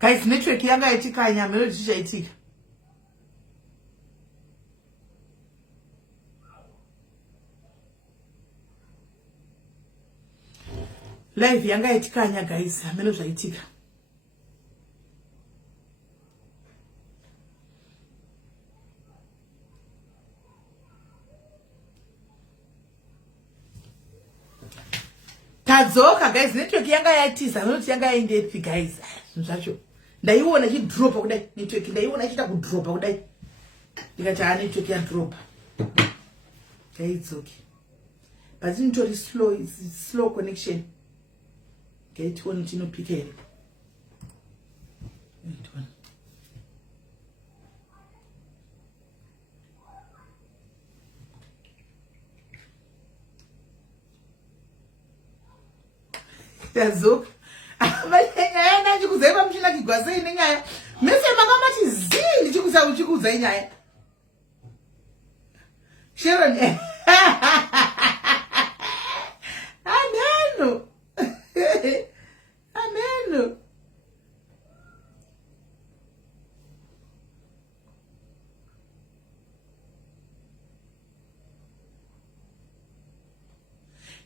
Guys, network yanga itika nyamelo zvichaitika. Live yanga itika guys, ameno zvaitika. Tadzoka guys, network yanga yatiza, not yanga indepi guys. Zvacho. Ndaiona chi drop kudai, network ndaiona ichita ku drop kudai. Ndikati network ya drop. Okay, it's okay. But it's slow, it's slow connection. Okay, it won't pick it. Wait one. Tazok. Abanyanya ndikuzaiba mshina kigwase inenyaya. Mese makamati zini ndikuza inyaya. Sharon. Ameno. Ameno.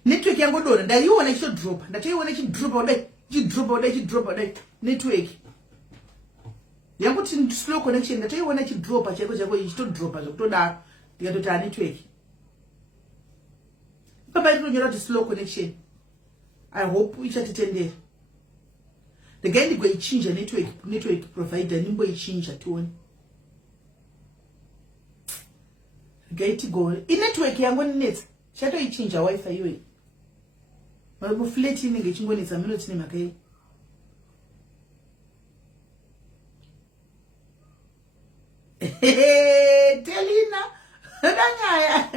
Network yangu dona ndaiona icho drop. Ndatoiona ichi drop odai. Ichi drop odai. Network. Yangu tin slow connection ndatoiona ichi drop chako ichito drop zvokutoda ndikatoti network. Papa inonyora kuti slow connection. I hope ichatitendera. The guy ndigwe ichinja network provider nimbo ichinja tuone. Guy tigo. Network yangu ninetsa. Chato ichinja wifi yoyi. Marabu flat inenge chingonetsa minutes ne makai. Telina udanyaya.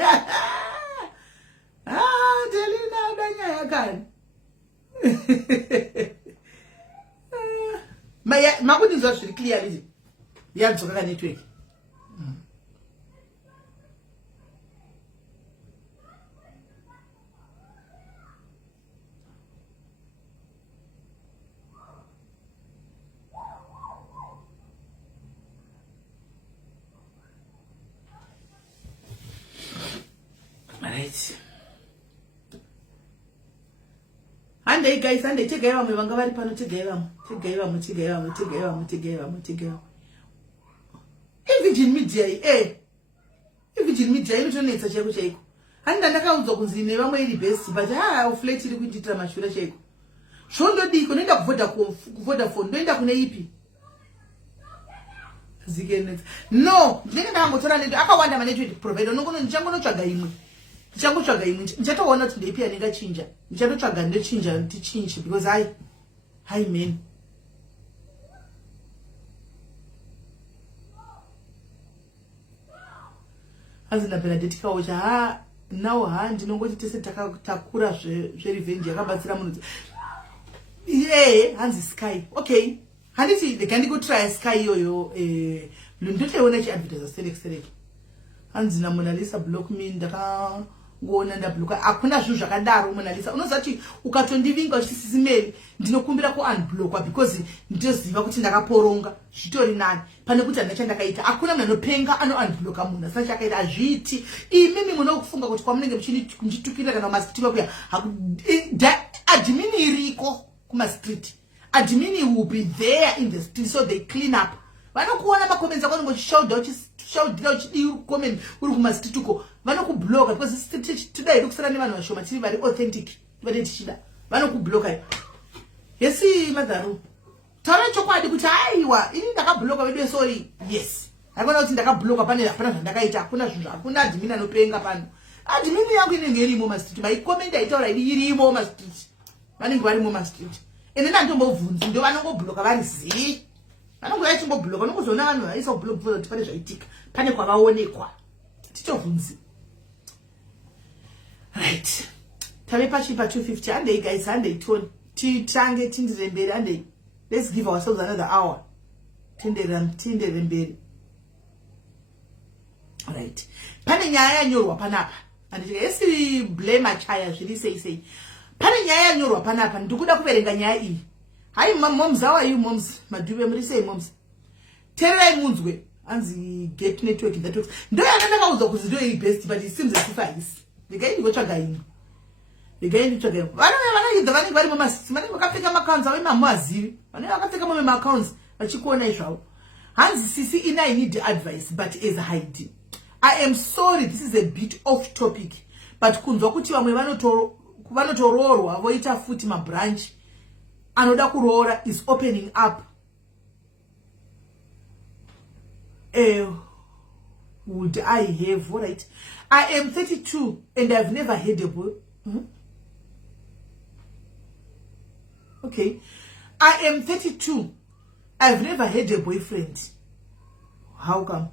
Telina udanyaya kan. Makudinzwa zviri clearly. Yadzoka ka network. Right. Ande guys, ande tegaiwa mwe vanga vari pano tegaiwa. Virgin Media Virgin Media inotonetsa chaiko. Handa ndakaudzwa kunzi ne vamwe iri best but flat iri kuitira mashura chaiko. Shondo diko noenda Vodafone ndoenda kune ipi? Zigenet. No, ndinenge ndangotora nendo akawanda ma network provider nongono ndichangonotsvaga imwe. Ndichatoona kuti ndeipi yaningachinja. Ndichatotsvaga ndochinja ndichinje because hi man. Azina Benedict kaocha now ndinongoti tese takura zve revenge yakabatsira munhu. Hanzi Sky. Okay. Handiti ndikandiko try Sky yoyo ndotoona chi advertise select. Hanzi na Mona Lisa block me ndakangona ndabloka. Akuna zvinhu zvakadaro Mona Lisa. Unozati ukatondivinga uchisisimeli ndinokumbira ku unblock because ndinoziva kuti ndakaporonga zvitori nani. Pane kuti ndachandakaita akuna munhu anopenga ano unblocka munhu saka chakaita azviti. Imimi munokufunga kuti kwamunenge muchitukira kana masitipa kuya admin iriko kuma street. Admin will be there in the street so they clean up. Vanokuona macomments ako ngochishaudha uchidi comment uri kumasitituko vanokubloka because street today irikusara nevanhu vashoma tiri vari authentic vane tichida vanokubloka. Yesi madharu taura chokwadi kuti aiwa ini ndakabloka vedu sorry yes haikona kuti ndakabloka pane hapana zvandakaita hakuna zvinhu hakuna admin anopenga pano. Admin yangu inenge irimo mastreet maicomment aitaura irimo mastreet vanenge varimo mastreet ende ndandombobvunzi ndo vanongobloka vari zii vanongoya chimbobloka nongozona vanhu vaisa kubloka kuti pane zvaitika pane kwavaonekwa titovhunzi. Right, tave pachipa 250 handei guys handei toni titange tindire mberi handei. Let's give ourselves another hour. Tindere mberi. Right, pane nyaya yanyorwa panapa anditi esi blame achaya zviri sei pane nyaya yanyorwa panapa ndikuda kuverenga nyaya iyi. Hi moms, how are you moms? Madube mrise moms. Tererai munzwe anzi get network that works. Ndo yakatanga kuzi ndo best but it seems as if is. Ndikaini kutsvaga ini. Ndikaini kutsvaga. Vana vari mama mane vakapfeka accounts ave mamu azivi. Vane vakapfeka mama accounts vachikuona izvavo. Hanzi sisi ina I need advice but as Heidi. I am sorry this is a bit off topic but kunzwa kuti vamwe vanotoroorwa voita futi mabranch anoda kuroora is opening up. Would I have, all right? I am 32 and I've never had a boy. Okay. I am 32. I've never had a boyfriend. How come?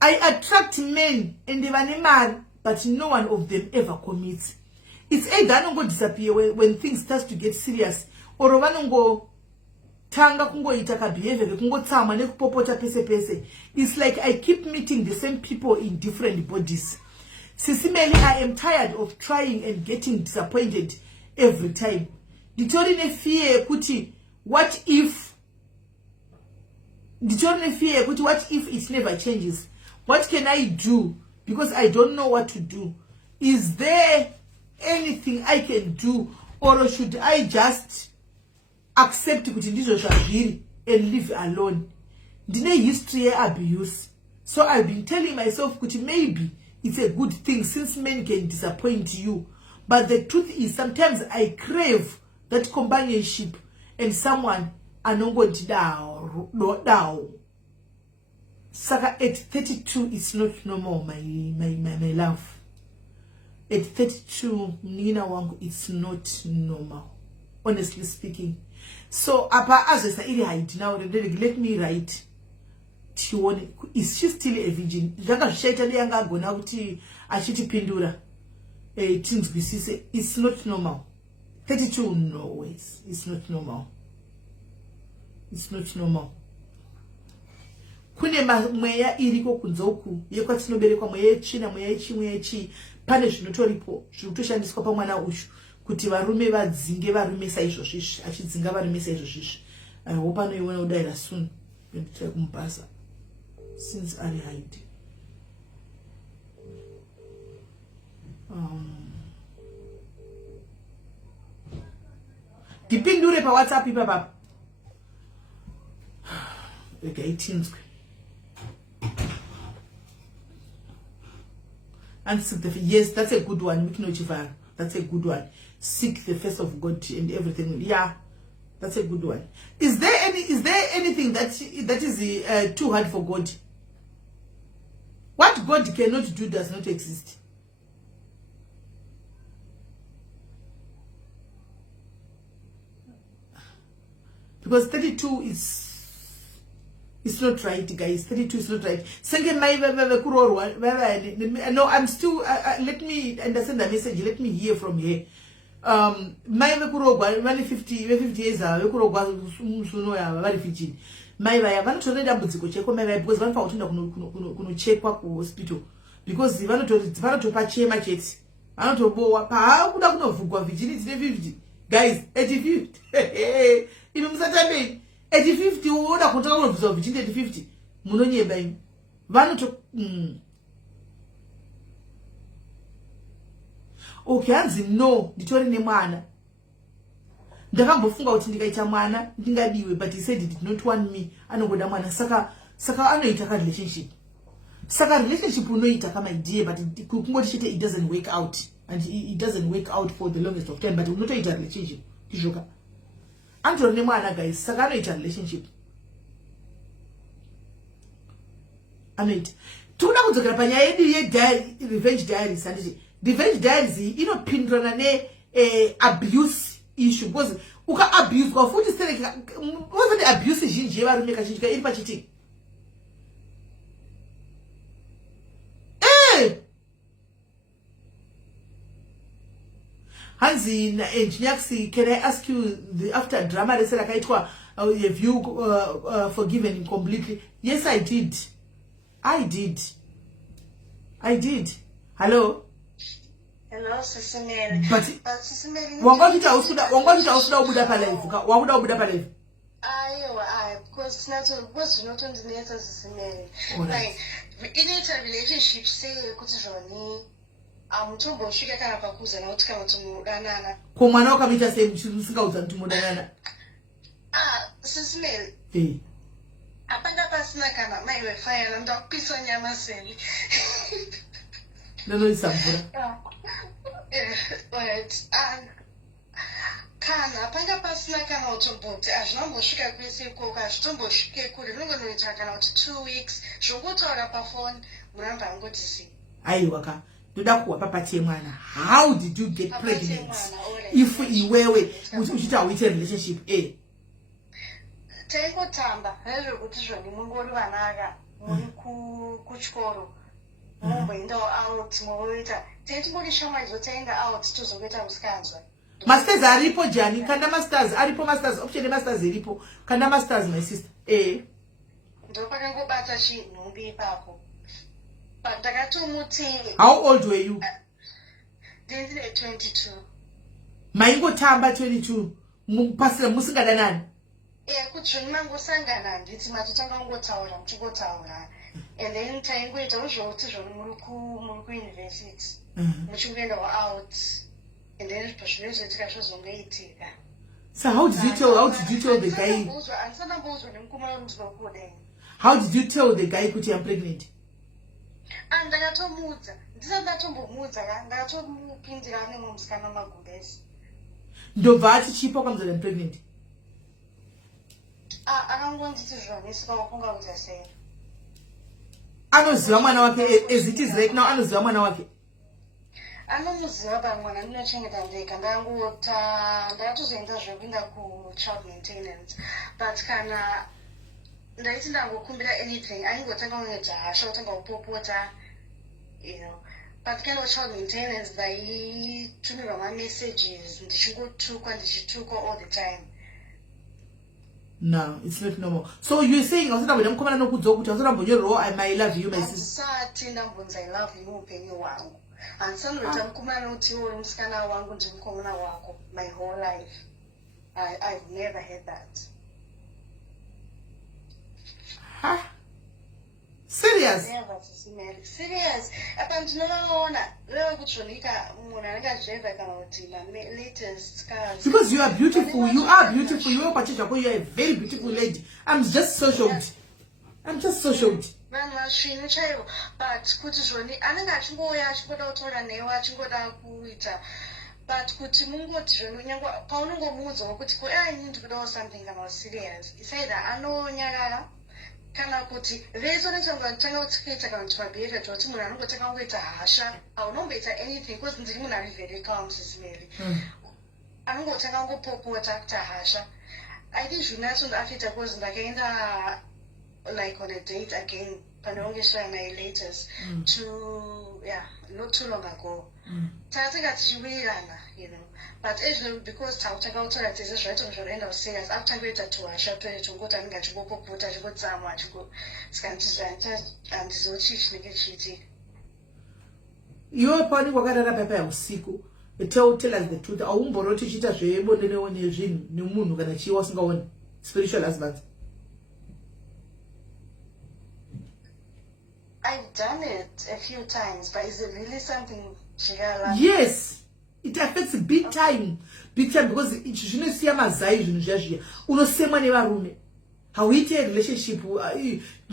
I attract men and they are mad, but no one of them ever commits. It's either anongo disappear when things start to get serious, or vanongo tanga kungo itaka behavior kungo tsama nekupopota pese pese. It's like I keep meeting the same people in different bodies. Sisimeli, I am tired of trying and getting disappointed every time. Ditori ne fear kuti what if it never changes? What can I do? Because I don't know what to do. Is there anything I can do, or should I just accept kuti ndizvo zvazviri and live alone? Ndine history abuse, so I've been telling myself kuti maybe it's a good thing since men can disappoint you. But the truth is sometimes I crave that companionship and someone anongotidawo. Saka at 32 it's not normal, my love. At 32, Nina wangu, it's not normal, honestly speaking. So apa azesa ili Heidi now, let me write. Is she still a virgin? Janga shaitani yanga gona kuti ashiti pindura. Things bisise, it's not normal. 32, no ways. It's not normal. It's not normal. Kune mweya iriko kunzoku yekwatinoberekwa mweya china mweya chi pane zvinotoripo zvirikutoshandiswa pamwana uchu kuti varume vadzinge varume saizvo zvisvi achidzinga varume saizvo zvisvi. I hope anoiona kudaira soon nditira kumubasa since ari Heidi. Dipindure pa WhatsApp ipapa. Okay, tinzwe. And seek the yes, that's a good one. That's a good one. Seek the face of God and everything. Yeah, that's a good one. Is there anything that is too hard for God? What God cannot do does not exist. Because 32 is. It's not right, guys. 32 is not right. No, I'm still. Let me understand the message. Let me hear from here. My 50 years refugee. My because one found kuno check ku hospital because pachema cheti. Vanotobowa pa kuda kunovhugwa virginity 50. Guys, 85. Ino musatambeni. 50 uona kutaka kunovhuzwa virginity 50. Munonyemba imi. Vanoto Okay, hanzi no, nditori nemwana. Ndakambofunga kuti ndikaita mwana ndingadiwe, but he said he did not want me. Anongoda mwana saka anoita ka relationship. Saka relationship unoita kama idea, but kungoti chete it doesn't work out, and it doesn't work out for the longest of time, but unotoita relationship. Kishoka. Antori nemwana guys, saka anoita relationship. Anoita. Tuna kudzokera panyaya yedu ye revenge diaries anditi. Revenge diaries inopindurana ne abuse issue because uka abuse kwa futi seleka wasn't abuse zhinji yevarume kazhinji iri pachiti Hanzi na engineer, can I ask you after drama rese rakaitwa have you forgiven completely? Yes, I did. Hello. hello sisimeli. But sisimeli. Wangoti usuda ubuda pa live. Wabuda ubuda pa live. Because not ndinetsa sisimeli. Like in a relationship say kuti zvoni amutombosvika kana pakuza nauti kana kuti mudanana. Ko mwana wakamita sei musingaudza kuti mudanana? Sisimeli. Apanga pasina kana mai wefaya ndakupisa nyama seni. No, it's a right. Kana apanga pasina kana utomboti azvinombosvika kwese ikoko azvitombosvike kure nongonoita kana kuti 2 weeks zvokutaura pafoni munamba angoti si. Aiwaka. Ndoda kuwapa pati yemwana. How did you get pregnant? If iwewe uchita uite relationship taingotamba nezvekuti zvoni mungori vanaka muri kuchikoro mumboendawo out moita timbori shoma idzo taenda out tozokuita musikanzwa masters aripo jani kanda masters aripo masters option masters iripo kanda masters my sister ndopakangobata chinhumbi ipapo ndakatomuti. How old were you? ndine 22. Maingotamba 22 mupasira musingadanani. Kuti mangosangana handiti matotanga kungotaura muchingotaura and then taingoita zvouti zvoni muri kuuniversity muchingoendawo out and then pazvinozoitika zvozongaitika. So how did you tell the guy? Handisandamboudzwa nemukomana wandinokuda. How did you tell the guy kuti I'm pregnant? Ndakatomuudza ndisati ndatombomuudza ka ndakatomupindira nemwe musikana magubesi. Ndobva achichipa kwamzana I'm pregnant. Akangonditi zvoni saka wafunga kuti sei. Anoziva mwana wake as it is right now anoziva mwana wake. Anomuziva pamwana ndinochengeta ndega ndakatozoenda zvekuenda kuchild maintenance but kana ndaiti ndangokumbira anything aingotanga kunedza hasha kutanga kupopota but kind of child maintenance ndaitumirwa mamessages ndichitukwa all the time. No, it's not normal. So you're saying ausina mukomana nokudzo kuti ausina mbonyorero I love you my sister. Sati ndambonza I love you upenyu wangu. Handisandoreta mukomana kuti uri musikana wangu ndimukomana wako my whole life. I've never had that. Huh? Serious? Serious. Apa ndinovaona wewe kuti zvonika munhu anenge achidriva kana kuti latest cars. Because you are beautiful. You are beautiful. You are a very beautiful lady. I'm just so shocked. Vanhu vasvinu chaivo but kuti zvoni anenge achingouya achingoda kutaura newe achingoda kuita but kuti mungoti zvoni nyangwe paunongomuudzawo kuti ini ndikudawo something kana serious isaida anonyarara kana kuti rezo netanga kutsikaita kana kuti mabehavior toti munhu anongotanga kungoita hasha aunomboita anything because ndiri munhu ari very calm sisimeri anongotanga kungopopota kuita hasha. I think zvinatsondoafita because ndakaenda like on a date again panongesha my latest not too long ago. Takatanga tichiwirirana but because tautanga kutora tese zvaita zvoenda serious akutanga kuita tuhasha twechongoti anenge achingopopota achingotsamwa handizochi chinenge chiitika. Iwe paunenge wakarara papa yausiku tell us the truth. Aumboroti chiita zvebonde nezvinhu nemunhu kana chiwa usingaoni spiritual husband. I've done it a few times, but is it really something like? Yes, it affects big time because zvinosiya mazai zvinhu zvazviya unosemwa nevarume hauite relationship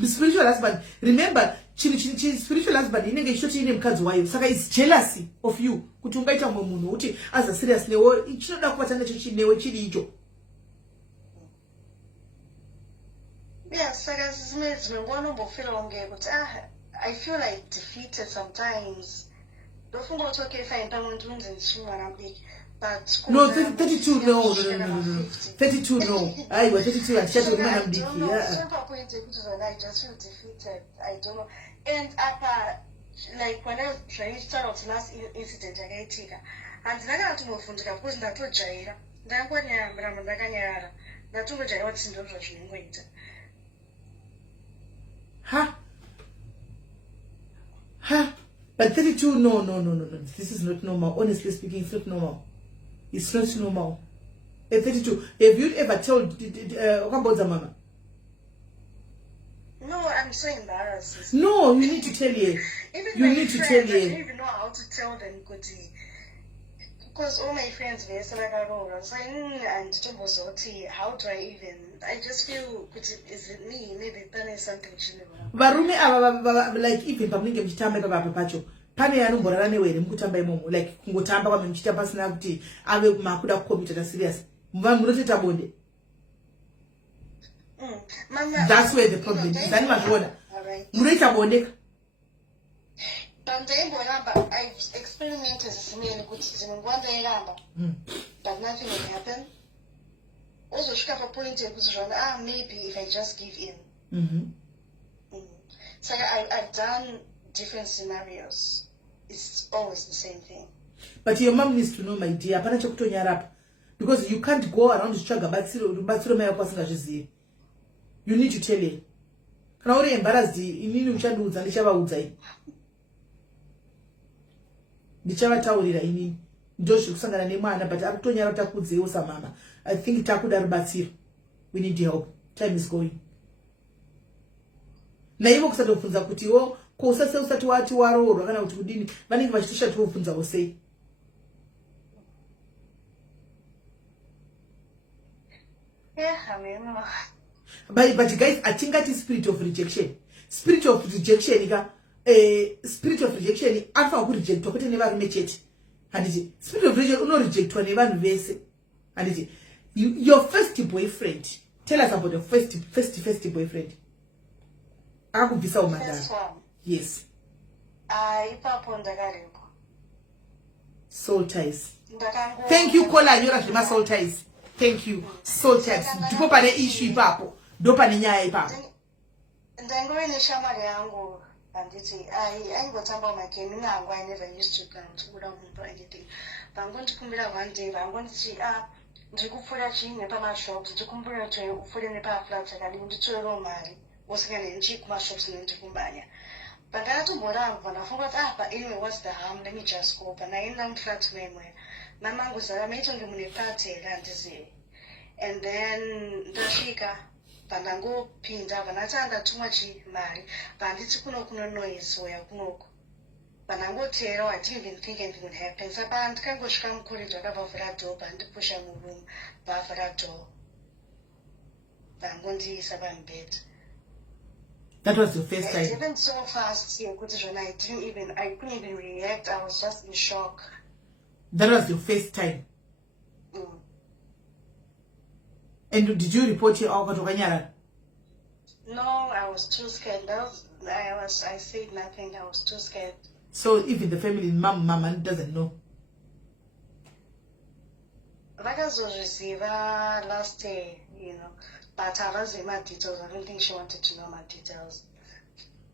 spiritual husband. Remember spiritual husband inenge ichitoti ine mukadzi wayo saka is jealousy of you kuti ungaita mumwe munhu kuti aza serious newe chinoda kubata nacho newe chiri icho. Yes, saka dzimwe nguva unombofira kunge kuti I feel like defeated sometimes. Dofunga kuti okay fine pamwe ndinonzi ndichimwana mudiki but no 32 no 32 no aiwa 32 atichati kuti mwana mudiki point ekuti zvona I just feel defeated. I don't know and apa like when I zvaitaura kuti last incident yakaitika handina kana kutombovhunduka because ndatojaira ndangonyaramba ndakanyarara ndatongojaira kuti ndozvo zvinongoita. Ha But 32, no. This is not normal. Honestly speaking, it's not normal. It's not normal. At 32, have you ever told mama? No, I'm so embarrassed. No, you need to tell her. Even You my need to friends, tell I don't her. even know how to tell them. Because all my friends were like, I was like, and how do I even? I just feel, is it me? Maybe there's something wrong. Varume like even pamunenge mchitamba baba pacho. Pane yanomborana newere mukutamba imomo like kungotamba kwame mchitamba sina kuti ave makuda kukomita serious. Munoteta bonde. That's where the problem is. Dani mazvona. Munoita bonde. I've experimented but nothing will happen. Also, she got a point maybe if I just give in. So I've done different scenarios. It's always the same thing. But your mom needs to know, my dear, because you can't go around struggle. You need to tell her. Can already embarrass the you need to do the Nichava taurira ini ndoshi kusangana nemwana but akutonyara takudzewo samama. I think takuda rubatsiro. We need help. Time is going. Na ivo kusatofunza kuti wo kosase usati wati waroro kana kuti kudini vanenge vachitosha tofunza wose. Yeah, I mean, but guys, I think that is spirit of rejection. Spirit of rejection spirit of rejection afa ku reject kuti nevarume chete. Handiti spirit of rejection uno rejectwa nevanhu vese. Handiti your first boyfriend, tell us about your first boyfriend. Akubvisa umadara. Yes. Ipapo ndakarepo. Soul ties. Thank you Kola Nyora zvema soul ties. Thank you. Soul ties. Ndipo pane issue ipapo. Ndo pane nyaya ipapo. Ndangove neshamwari yangu anditi aingotamba magame nangu. I never used to count kuda munhu or anything. Vangondikumbira one day vangonditi ndikupfuura chimwe pamashops ndikumbira kuti upfuure nepaflats akadii nditorewo mari usingane ndichikumashops nendikumbanya. But ndakatomboramba ndafunga kuti but anyway what's the harm, let me just go. But naenda muflat memwe mamangu zara maitonge mune party kandizive. And then ndasvika pandangopinda vanati andatumwa chimari vanditi kuno noise oya kunoko vandangotera. I didn't even think anything would happen. Saka ndikangosvika mucorridor akavavhura door vandipusha muroom vavhura door vangondiisa pamubed. That was your first time. It happened so fast here, I couldn't even react. I was just in shock. That was your first time. And did you report your Okanyara? No, I was too scared. I said nothing. I was too scared. So even the family, mama doesn't know. Vakazozviziva last day, but I was in my details. I don't think she wanted to know my details.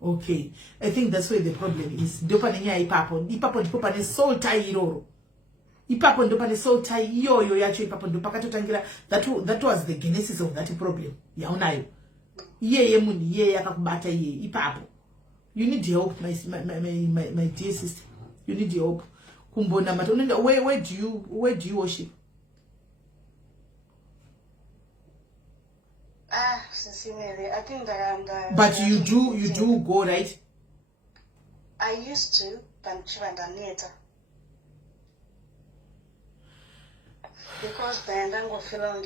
Okay, I think that's where the problem is. Ndopane nyaya ipapo ndipo pane soul tie iroro. Ipapo ndopane soul tie iyoyo yacho ipapo ndopakatotangira. That was the genesis of that problem. Yaunayo. Iyeye munhu iyeye akakubata iyeye ipapo. You need help, my dear sister. You need help. Kumbona mata. Where do you worship? I think that but you do go, right? I used to, but Chivandanieta. Because then I'm going to feel on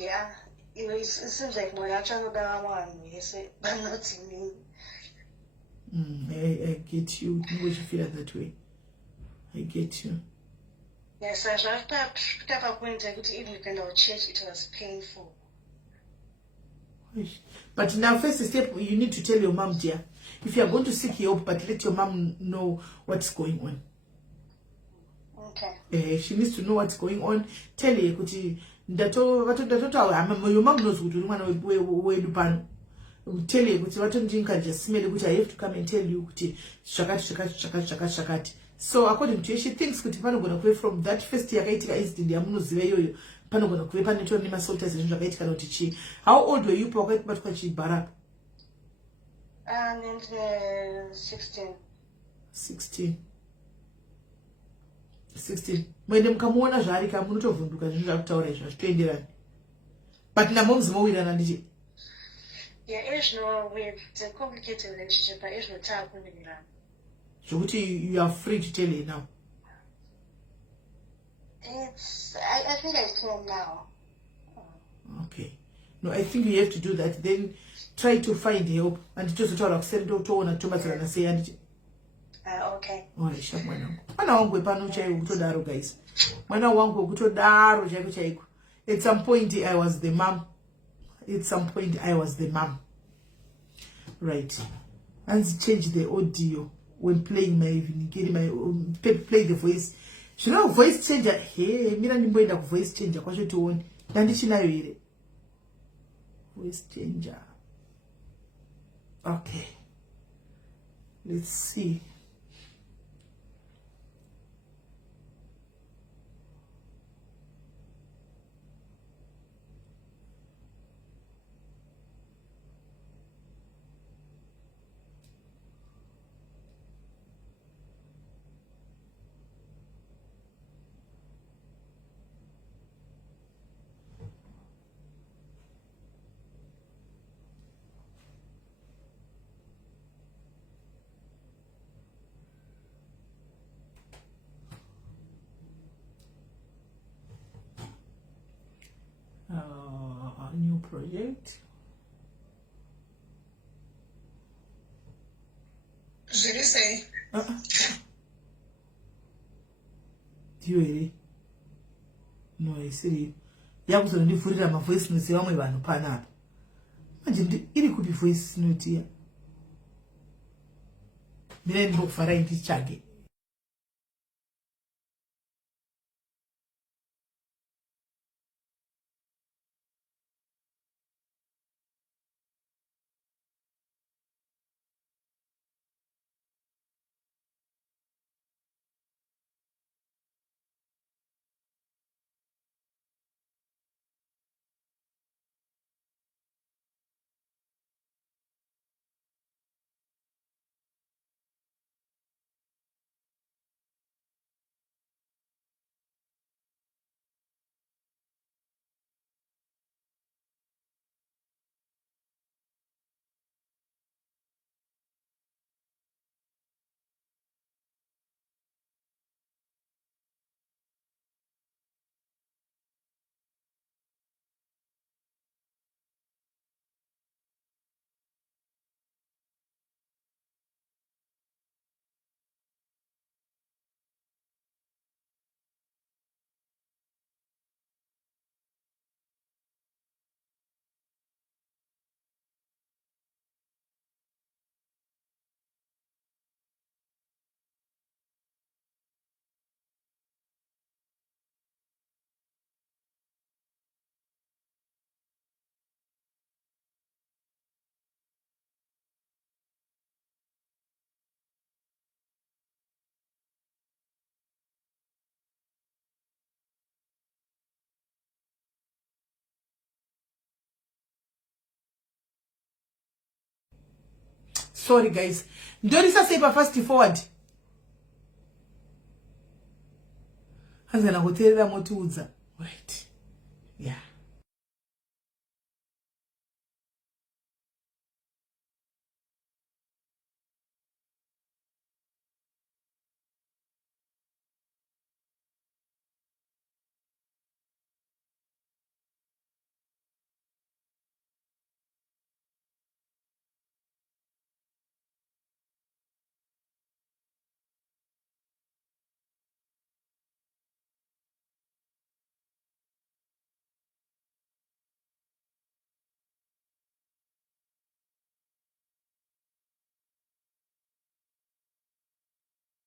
it seems like my actual one, but not to me. I get you. You feel that way. I get you. Yes, I should have a point. I could even kind of church. It was painful. But now, first step, you need to tell your mom, dear. If you are going to seek help, but let your mom know what's going on. Okay. She needs to know what's going on. Tell her, kuti your mom knows what you want to do. Tell her, kuti just smell it. I have to come and tell you, kuti shakati. So according to her, she thinks kuti pano gonna go from that first year kaitika incident ya munoziva yoyo. Pano gonna go pano to nima soldiers and zvakaitika not chi. How old were you pocket but kwa chi barak? 16. 16. 16 mwende mukamuona zvaari kamunotovhunduka zvinhu zvakutaura izvo zvitoenderana but namomuzi mowirana ndichi zvokuti you are free to tell her now. I think I can now. Okay. No, I think you have to do that. Then try to find help. And just to say, okay. Oh, sharp mwana. Mwana wangu pano chai kutodaro guys. Mwana wangu kutodaro chaiko. At some point I was the mom. Right. And change the audio when playing my evening. Getting my play the voice. You know voice changer. Hey, mina nimboenda ku voice changer kwa shoto one. Nandichinayo ire. Voice changer. Okay. Let's see. New project. Should you say? Do you really? No, I see. Yakuzo ndifurira ma voice notes yamwe vanhu panapa. Manje iri kuti voice note ya. Mina ndokufara ndichage. Sorry guys. Ndorisa sepa fast forward. Hanzana hotelera motuza. Right. Yeah.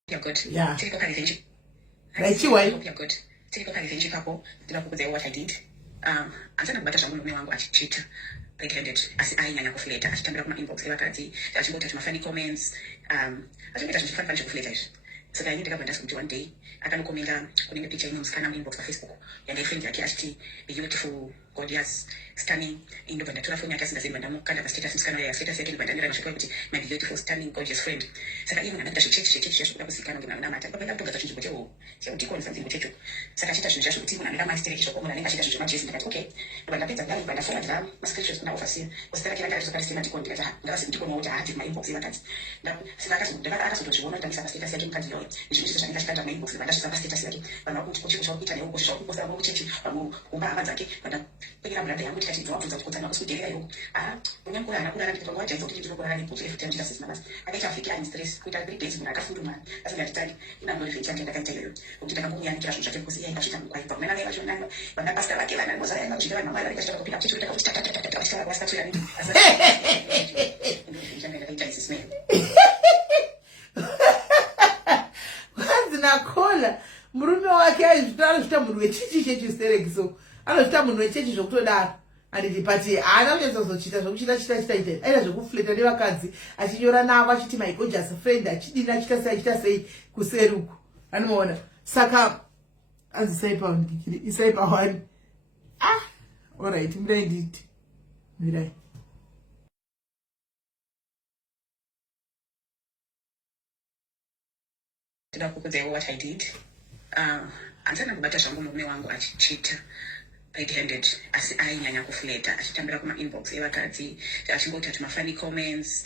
You're good. Yeah. Typical revenge. Right, you are. You're good. Typical revenge couple. Did not say what I did. I'm saying about the mume wangu cheat. Red-handed. As I nyanya kufleta. Ashitambira kuma inbox wakati. Ashibota tuma funny comments. Ashibota tuma funny kufleta. So I need to go and ask one day. I can comment on the picture in his inbox on Facebook. And I friend yake ashiti beautiful gorgeous, stunning, into bandatura phone yakhe asingazeni bandamukanda status msikano ya status yake bandanira ngashikwa ukuthi my beautiful, stunning, gorgeous friend. Saka even ananda chichechi shokuda kusikana ngina mata. Bapela kutoka chintu kutewo. Sio ndikoni something kutecho. Saka chita chintu chasho kuti munhu my stage shoko munhu chita chintu majesi ndakati okay. Bandapedza ngani bandafuna ndira ma screenshots kuna offer usitaka kila kitu sokari sema ndikoni ndikati ngasi ndikoni wote hati my inbox yakati. Saka ndakati akazotochiona ndamisa status yake mukati yoyo. Ndichintu chashaka chikanda my inbox bandashisa status yake. Banakuti kuchiko chokita ne ukosha kuposta ngo kuchechi bangu kumba amadzake banda pekera brand yangu tikati ndowabvunza kuti kutsana kusudirira yo unyankula anakulala ndikuti ngoja izoti ndinokulala nebhuku efuti ndita sisi nabasi akaita afika ani stress kuita 3 days munhu akafunduma asingati ina ndo revenge yake ndakaita iyoyo kuti ndakamunyanikira zvinhu zvake because iye akasvika mukwaita kumena naye vachonanga vana pastor vake vana mozara yanga kushika vanhu mwari vakashaka kupinda kuti ndakakuti tata vachikara kwasikatsvira nini asa ndo revenge yake ndakaita isisi meyo Nakhola murume wake aizvita munhu wechichi chechiserekiso anozvita munhu wechechi zvokutodaro andipati haana kunyatsozvochita zvokuchita aita zvokufleta nevakadzi achinyora navo achiti my gorgeous friend achidini achita sei kuseri uku anomaona saka anzi isai pawani alright mirai nditi mirai Toda kukudzaiwa what I did. Handisana kubata zvangu murume wangu achichita right-handed asi ainyanya kufleta achitambira kuma-inbox evakadzi achingoita tumafunny comments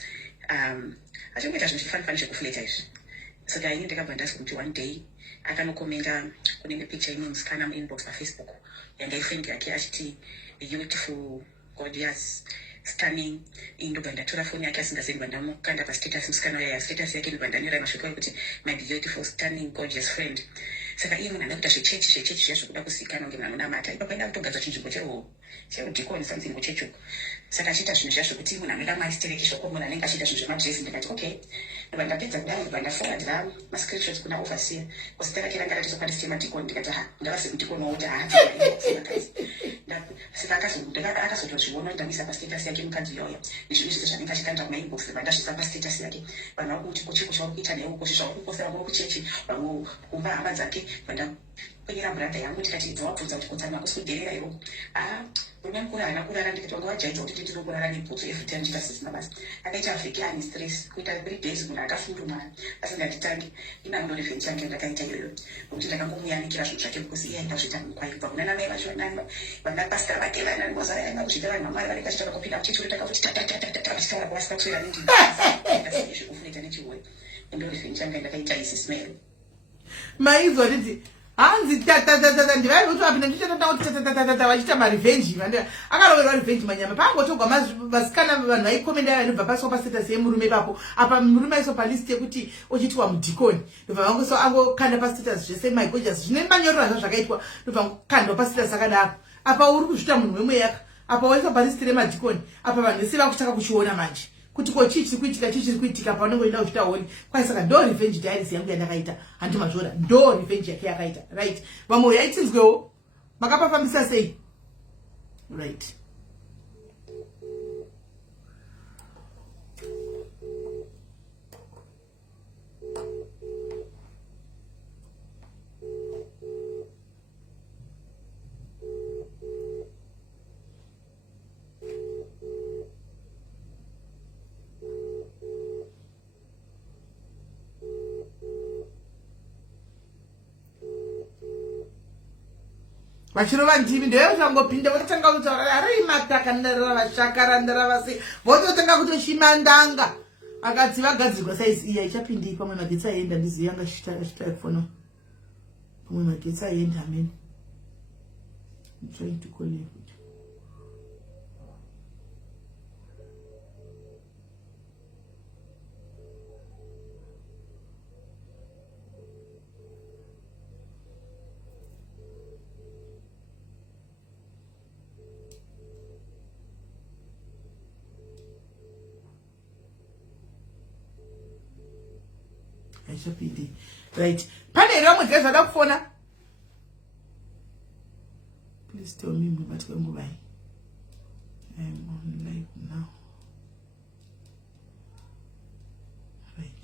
achingoita zvinhu zvifani zvekufleta izvi saka ini ndakabva ndazi kuti one day akanokomenta kunenge picture inomusikana mu-inbox pafacebook yanga ifriend yake achiti beautiful, gorgeous, stunning indobva ndatora foni yake asingazivi bandamukanda pastatus musikana yaya status yake ndobva ndanira mashoko ekuti my beautiful, stunning, gorgeous friend. Saka iye munhu anakuita zvechechi zvazvokuda kusikana kunge munhu anonamata ipapo aenda kutogadzwa chinzvimbo cheudhikoni something kuchechuku. Saka achiita zvinhu zvazvokuti munhu anoda mastereki shoko munhu anenge achiita zvinhu zvemajesi ndikati okay ndobva ndapedza kudaro ndobva ndaforwardira mascreenshots kuna overseer kusitaka kira ngati sokandisiche madhikoni ndikati ndavazi mudhikoni wouti saka akazotozviona ndamisa pastatus yake mukadzi iyoyo nezvinhu zvese zvanenge achitanda kumainbox vandazvisa pastatus yake vanhu vakuti kuchiko zvauri kuita neuko zvauri vamwe kuchechi vamwe kumba hama dzake vandapekera muranda yangu tikati dzawabvunza kuti kutsama kusikuderera ivo murume mukuru haana kurara ndikati wanga wajaidza kuti ndiri kurara nebhutsu efuti andiita sisina basi akaita avhiki ane stress kuita 3 days munhu akafundumara asingatitangi inango revenge yange ndakaita iyoyo nokuti ndakangomuyanikira zvinhu zvake because iye aida zviita mukwaibva kuna namai vachonani vana pastor vake vana mozara yanga kuzvita vanhu vamwari vanenge achitaka kupinda muchechi takakuti vachitaura kwasikatsvira nezvekufunita nechihoe ndo revenge yange ndakaita isismero maizwa nditi hanzi tata ndivai kuti vapinda ndichatoda kuti tata vachita marevenge akaroverwa revenge manyama pangotogwa vasikana vanhu vaikomenda vanobva paso pastatus yemurume papo apa murume aiso palist yekuti ochitiwa mudhikoni ndobva vangoso angokanda pastatus zvese my gorgeous zvine manyorero zva zvakaitwa ndobva ngokandwa pastatus akadaro apa uri kuzvita munhu wemweyaka apa waiswa palist remadhikoni apa vanhu vese vakutaka kuchiona manje kuti ko chichi kuitika paunongoenda kuchita honi kwai saka ndo revenge diaries yangu yandakaita handimazvora ndo revenge yake yakaita right vamwe yaitsinzwewo makapafambisa sei right vachirova ndimi ndevachangopinda vototanga kutaura arimataka ndaravashakara ndaravasi vototanga kutoshimandanga akati vagadzirwa saizi iya ichapindi pamwe magetsi aenda ndizivi yanga achitaifona pamwe magetsi aenda amen I'm trying to call you. Aishapindi right pane here vamwe dzai zvada kufona please tell me mubati kwenguvai I'm on live now right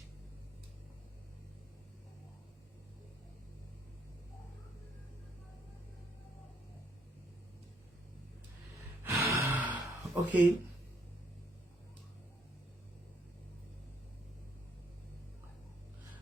Okay.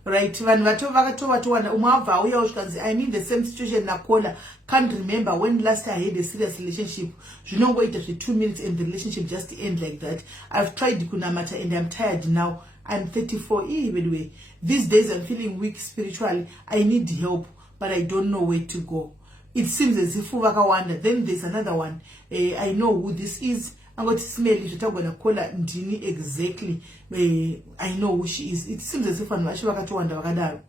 Right, vanhu vakatowanda umwe abva auya usvikanzi I'm in the same situation nakola, can't remember when last I had a serious relationship. Zvinongoita 2 minutes and the relationship just end like that. I've tried kunamata and I'm tired now. I'm 34. By the way, these days I'm feeling weak spiritually. I need help, but I don't know where to go. It seems as if vakawanda. Then there's another one. I know who this is. I'm going to smell it. I'm going to call her Ndini exactly. I know who she is. It seems as if I'm vakadaro.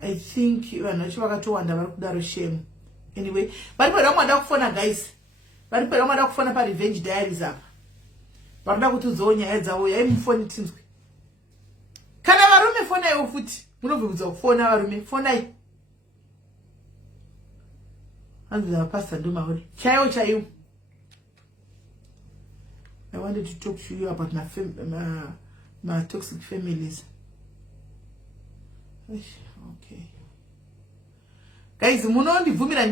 I think vakadaro shame. Anyway, but I don't want to guys. But I don't want to phone revenge diaries up. Varida kutuzonya edza uya imufoni tinzwe. Kana varume fona iwo futi. Munobvunza kufona varume fonai. Anza pastor Ndumauri. Chayo. I wanted to talk to you about my toxic families. Okay. Guys, munondivumira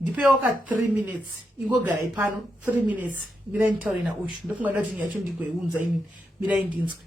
ndipeoka 3 minutes. Ingogara ipano 3 minutes. Mira ntauri na ushu. Ndofunga ndati nyacho ndigweunza ini. Mira indinzwe.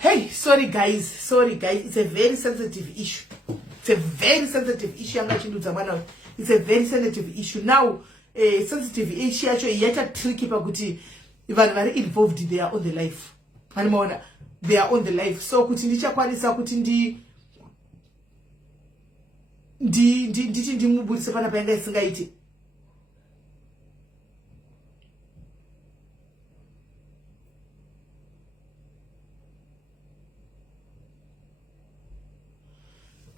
Hey, sorry guys, it's a very sensitive issue. It's a very sensitive issue. It's a very sensitive issue. Now, sensitive issue actually yet tricky pakuti even very involved, they are on the life. They are on the life. So kuti ndichakwanisa kuti ndimubudise pana panga isingaiti.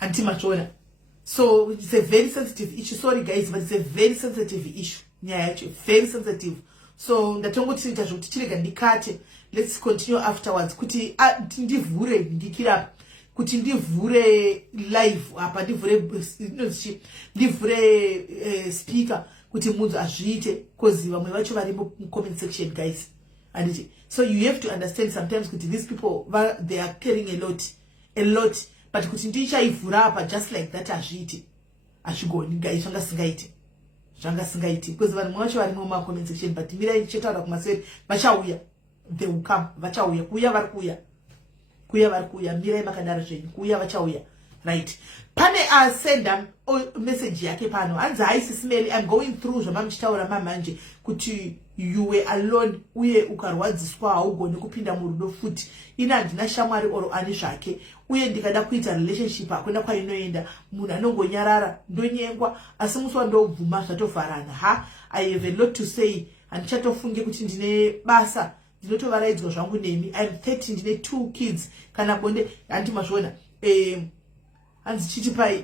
Anti-machona. So it's a very sensitive issue. Sorry guys, but it's a very sensitive issue. Yeah, actually, very sensitive. So let's continue afterwards. Kuti ndivhure ndikira kuti ndivhure live apa ndivhure speaker kuti munhu azviite cause vamwe vacho vari mu comment section guys. And so you have to understand sometimes kuti these people they are carrying a lot. But kuti ndichaivhura apa just like that azviite ashigoni guys zvanga singaiti because vanhu vacho vari mu comment section but mirai chetaura kumaseri vachauya they will come vachauya kuya vari kuya mirai makadaro zvenyu kuya vachauya right. Pane senda message yake pano hanzi haisisimeli I'm going through zvamamuchitaura mamanje kuti you were alone uye ukarwadziswa haugoni kupinda murudo futi ina handina shamwari oro ani zvake uye ndikada kuita relationship hakuna kwainoenda munhu anongonyarara ndonyengwa asi muswa ndobvuma zvatovharana I have a lot to say handichatofunge kuti ndine basa ndinotovaraidzwa zvangu nemi I'm 30 ndine 2 kids kana bonde handimazviona and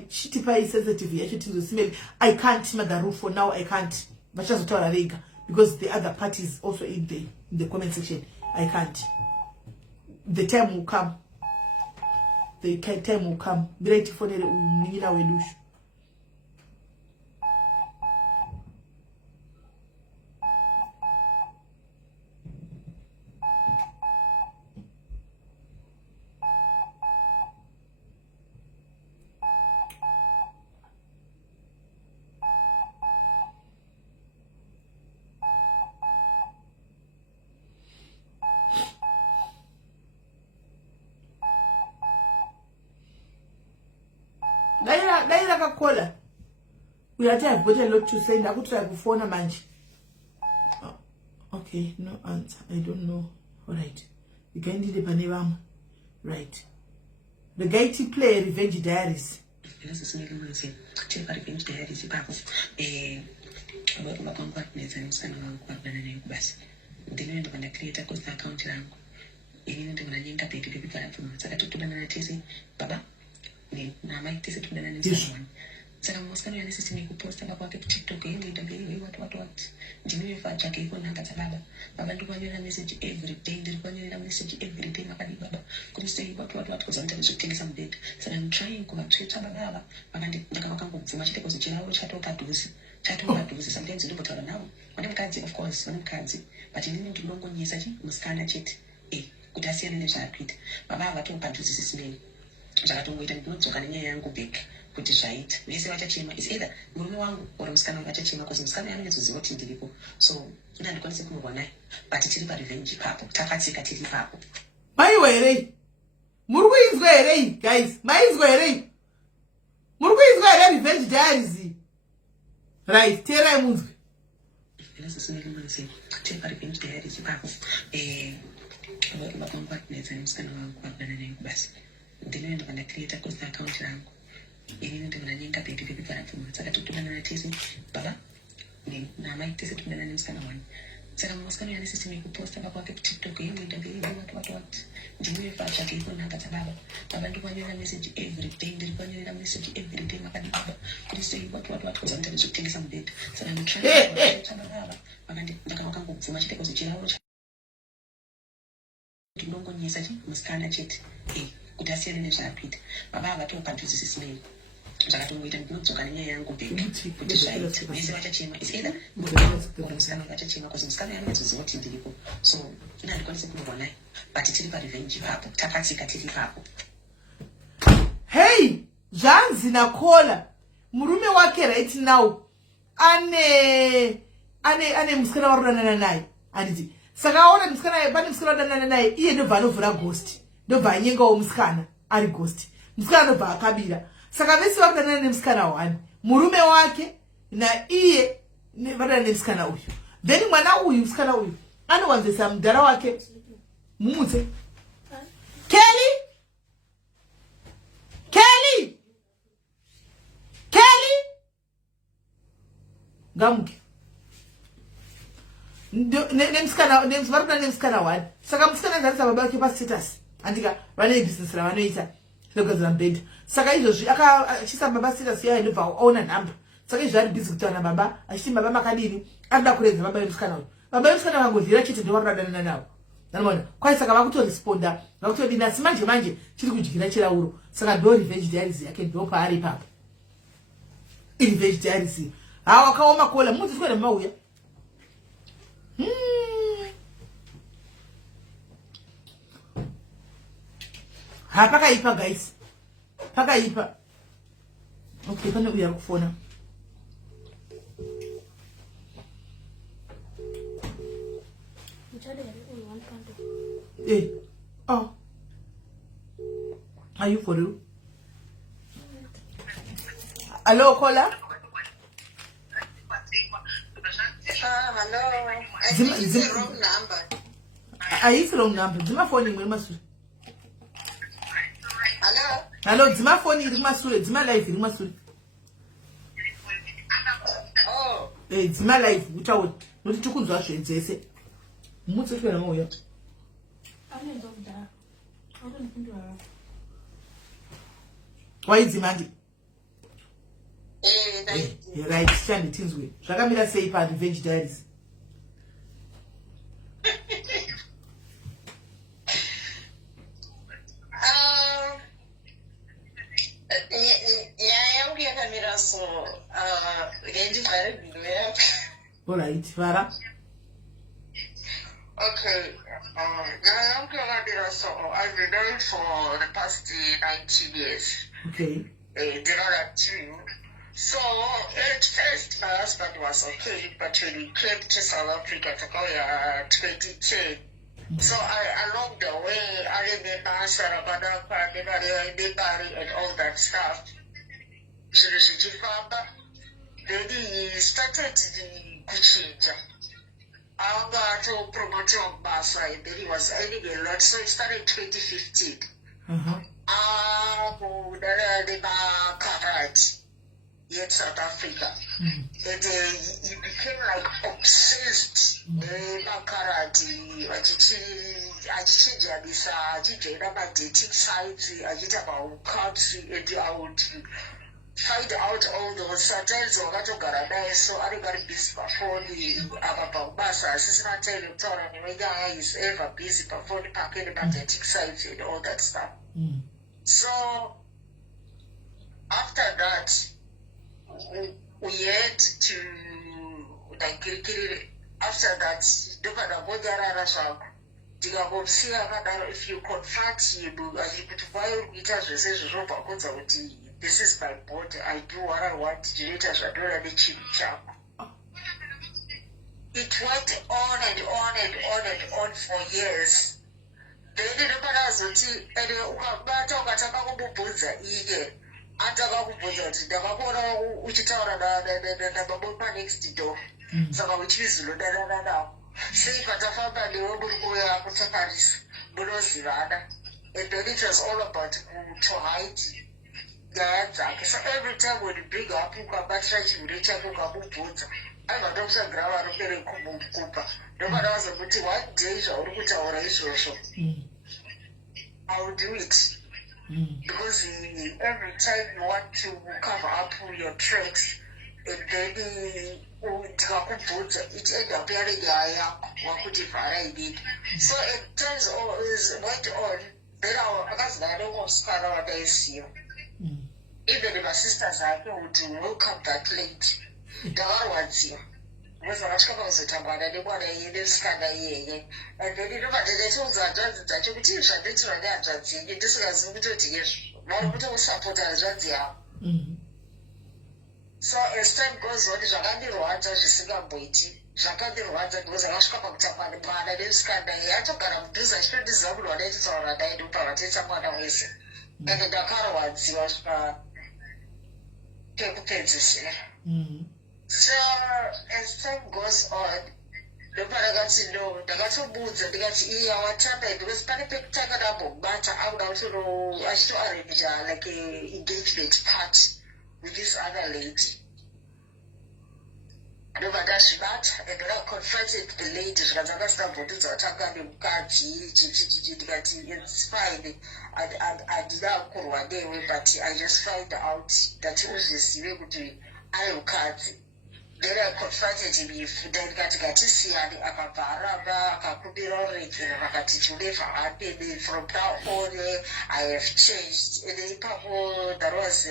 chitipai sensitive yacho tinzosimeli I can't mother for now I can't vachazotaura vega because the other parties also in the comment section I can't. The time will come. Great for the Nina Welush. Daira kakola. We are have got a lot to say. I could try before manje. Okay, no answer. I don't know. Alright. You can do the panevam. Right. The guy to play Revenge Diaries. Revenge Diaries. Na maitese tudana ni sawa. Saka mwaskano yana system ikuposta kwa TikTok hindi ndambili watu. Jimmy facha kiko nanga baba. Baba ndiko na message every day, ndiko na message every day makadi baba. Kuni say watu kwa sometimes zokutengesa mbed. Saka I'm trying kuma treat baba. Baba ndika makango kuvuma chite kozi chinawo chatoka duzi. Sometimes you don't know. When mkazi of course, when mkazi. But ndini ndilongo nyesa chi muskana chete. Kutasiya nene zvapita. Baba watu paduzi sisimeni. Zvakatongoita ndinodzoka nenyaya yangu bheki kuti zvaita vese vachachema is either murume wangu or musikana wangu vachachema because musikana anonyazoziva kuti ndiripo so ina ndikwanise kumurwa naye but tiri parevenge ipapo takatsika tiri ipapo. Maiwa here muri kuinzwa here guys maizwa here muri kuinzwa here Revenge Diaries right terai munzwe inasisimeli munzi tiri parevenge diaries ipapo vakomba kunedza nemusikana wangu vakudana naye basi ndinoenda kana creator course account yangu inini ndivona nyinga baby parapfuma saka totodana natisi baba na maitese todana nemusikana wangu saka musikana yana system ikuposta pakwake TikTok hindi ndambili watu ndimwe facha kiko nanga baba ndikwanyera message every day ndikwanyera message every day makadi baba kuti say watu kuzamtana zokutengesa mbed saka nditry baba makandi ndakakango kuvuma chite kozi chirawo ndongo nyesa chi musikana chete kuti asiyane nezvaapita baba avatopadhuzi sisimeni zvakatongoita ndinodzoka nenyaya yangu bheki kuti zvaita vese vachachema is either musikana vachachema kozi musikana yanonyazoziva kuti ndiripo so ina handikwanise kumurwa naye but tiri parevenge ipapo takatsika tiri ipapo. Hey zvanzi nakola murume wake right now ane musikana varodanana naye handiti saka aona musikana pane musikana varodanana naye iye ndobva anovhura ghost ndobva anyengawo musikana ari ghost. Musikana ndobva akabira. Saka vese vakadana nemusikana 1, murume wake naiye vakadana nemusikana uyu. Then mwana uyu musikana uyu anowanzisa mudhara wake mumutse. Kelly ngamuke nemusikana nemusikana 1. Saka musikana ndarisa baba vake pastatus andika vane business ravanoita zvinogadzira mubhedha. Saka izvozvi achisa baba status yayo ndobva aona nhamba. Saka izvi ari busy kutaura baba achiti baba makadini anoda kuredza baba vemusikana uyu. Baba vemusikana vangodhira chete ndovakadana navo. Ndanoona kwai saka vakutoresponda vakutodini asi manje chiri kudyira chirauro. Saka ndo revenge diaries yake ndo paari ipapo. Revenge diaries hawa akaoma kola mudzi kwenda mauya. Ha pakaipa guys. Pakaipa. Okay, pane uya kufona. Oh. Are you for real? Hello, caller? Hello. I think it's the wrong number. It's the wrong number. Zima phone iri masure. Hello. Zima phone iri masure. Zima live iri masure. Oh. Zima live utawo. Noti tukunzwa zvenzese. Mutse kwena moyo. Why dzimandi? Right, stand tinzwe. Zvakamira sei pa Revenge Diaries? All right, Farah. Okay, I've been married for the past 19 years. Okay. There are 2. So, at first, my husband was okay, but when we came to South Africa, 2010, so along the way, I remember Sarabada, and all that stuff. Then he started to change. I got to promote on Basa, and then he was earning a lot, so it started in 2015. In South Africa. And he became like obsessed with Makarati, Ajija Bisa, Ajija about dating sites, Ajita about country, and I would find out all those sometimes or to Garada, so I got busy performing about Basa, Sister Tell him, Tora, is ever busy performing packing about dating sites and all that stuff. So after that, we had to like after that if you confront him this is my body, I do what I want, it went on and on and on and on for years. Then next door. So which is say Patafaba and then it was all about to hide. So every time when you bring up you reach up I'm a doctor grava very Kupa. No matter what days or I will do it. Because every time you want to cover up your tracks, and then it end up hearing so it turns always went on. Then I don't want to start our days here. Even if my sisters are going to look up that late, the other ones here. Because I was coming to Tabana, they want to hear this kind of year. And then you know, the tools are done that you teach and things like that. It discusses what support as well. So as time goes on, the Jagandi Rwanda is a waiting. zvakandirwadza because akasvika pakutamba nemwana nemusikana yatogara mudhuze achitodiziva munhu wadaititsaura daidu pavatoita mwana wese ende ndakarwadziwa svika pekupedzisira. So as time goes on ndopa ndakati no ndakatobudza ndikati iye awatanda because pane pekutanga ndambomubata akuda kutono achitoarrange like a engagement party with this other lady. Ndoba ndazvibata and then I confronted the lady zvikanzi akasindambondudza kutanga nemukadzi chichichichi ndikati it's fine handina kurwa newe but I just found out that uzvizive kuti ari mukadzi. Then I confronted him then ndikati ngatisiyane akabva aramba akakumbira uregero akati you never happened from now on I have changed and ipapo that was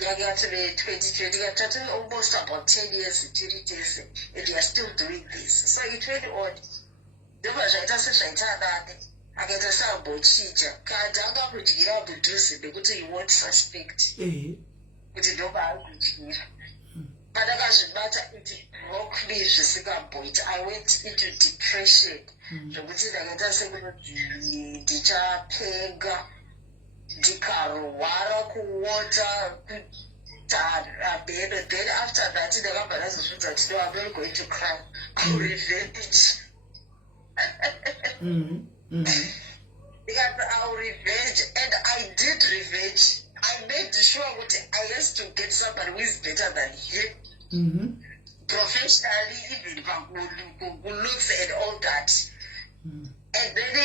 actually 2020 almost about 10 years activities and they are still doing this. So it went on. Ndoba zvaita sezvaitanane akaita seambochicha kandi angakudyira mudhuze nekuti you won't suspect kuti ndoba akudyira. Pandakazvibata it broke me zvisingamboita. I went into depression zvokuti ndakaita sekunoti ndichapenga ndikarwara kuota kutarabeno. Then after that ndakabva ndazozvidza kuti no, I'm not going to cry. I'll revenge. I'll revenge and I did revenge. I made sure that I have to get somebody who is better than him. Professionally, even who looks and all that. And then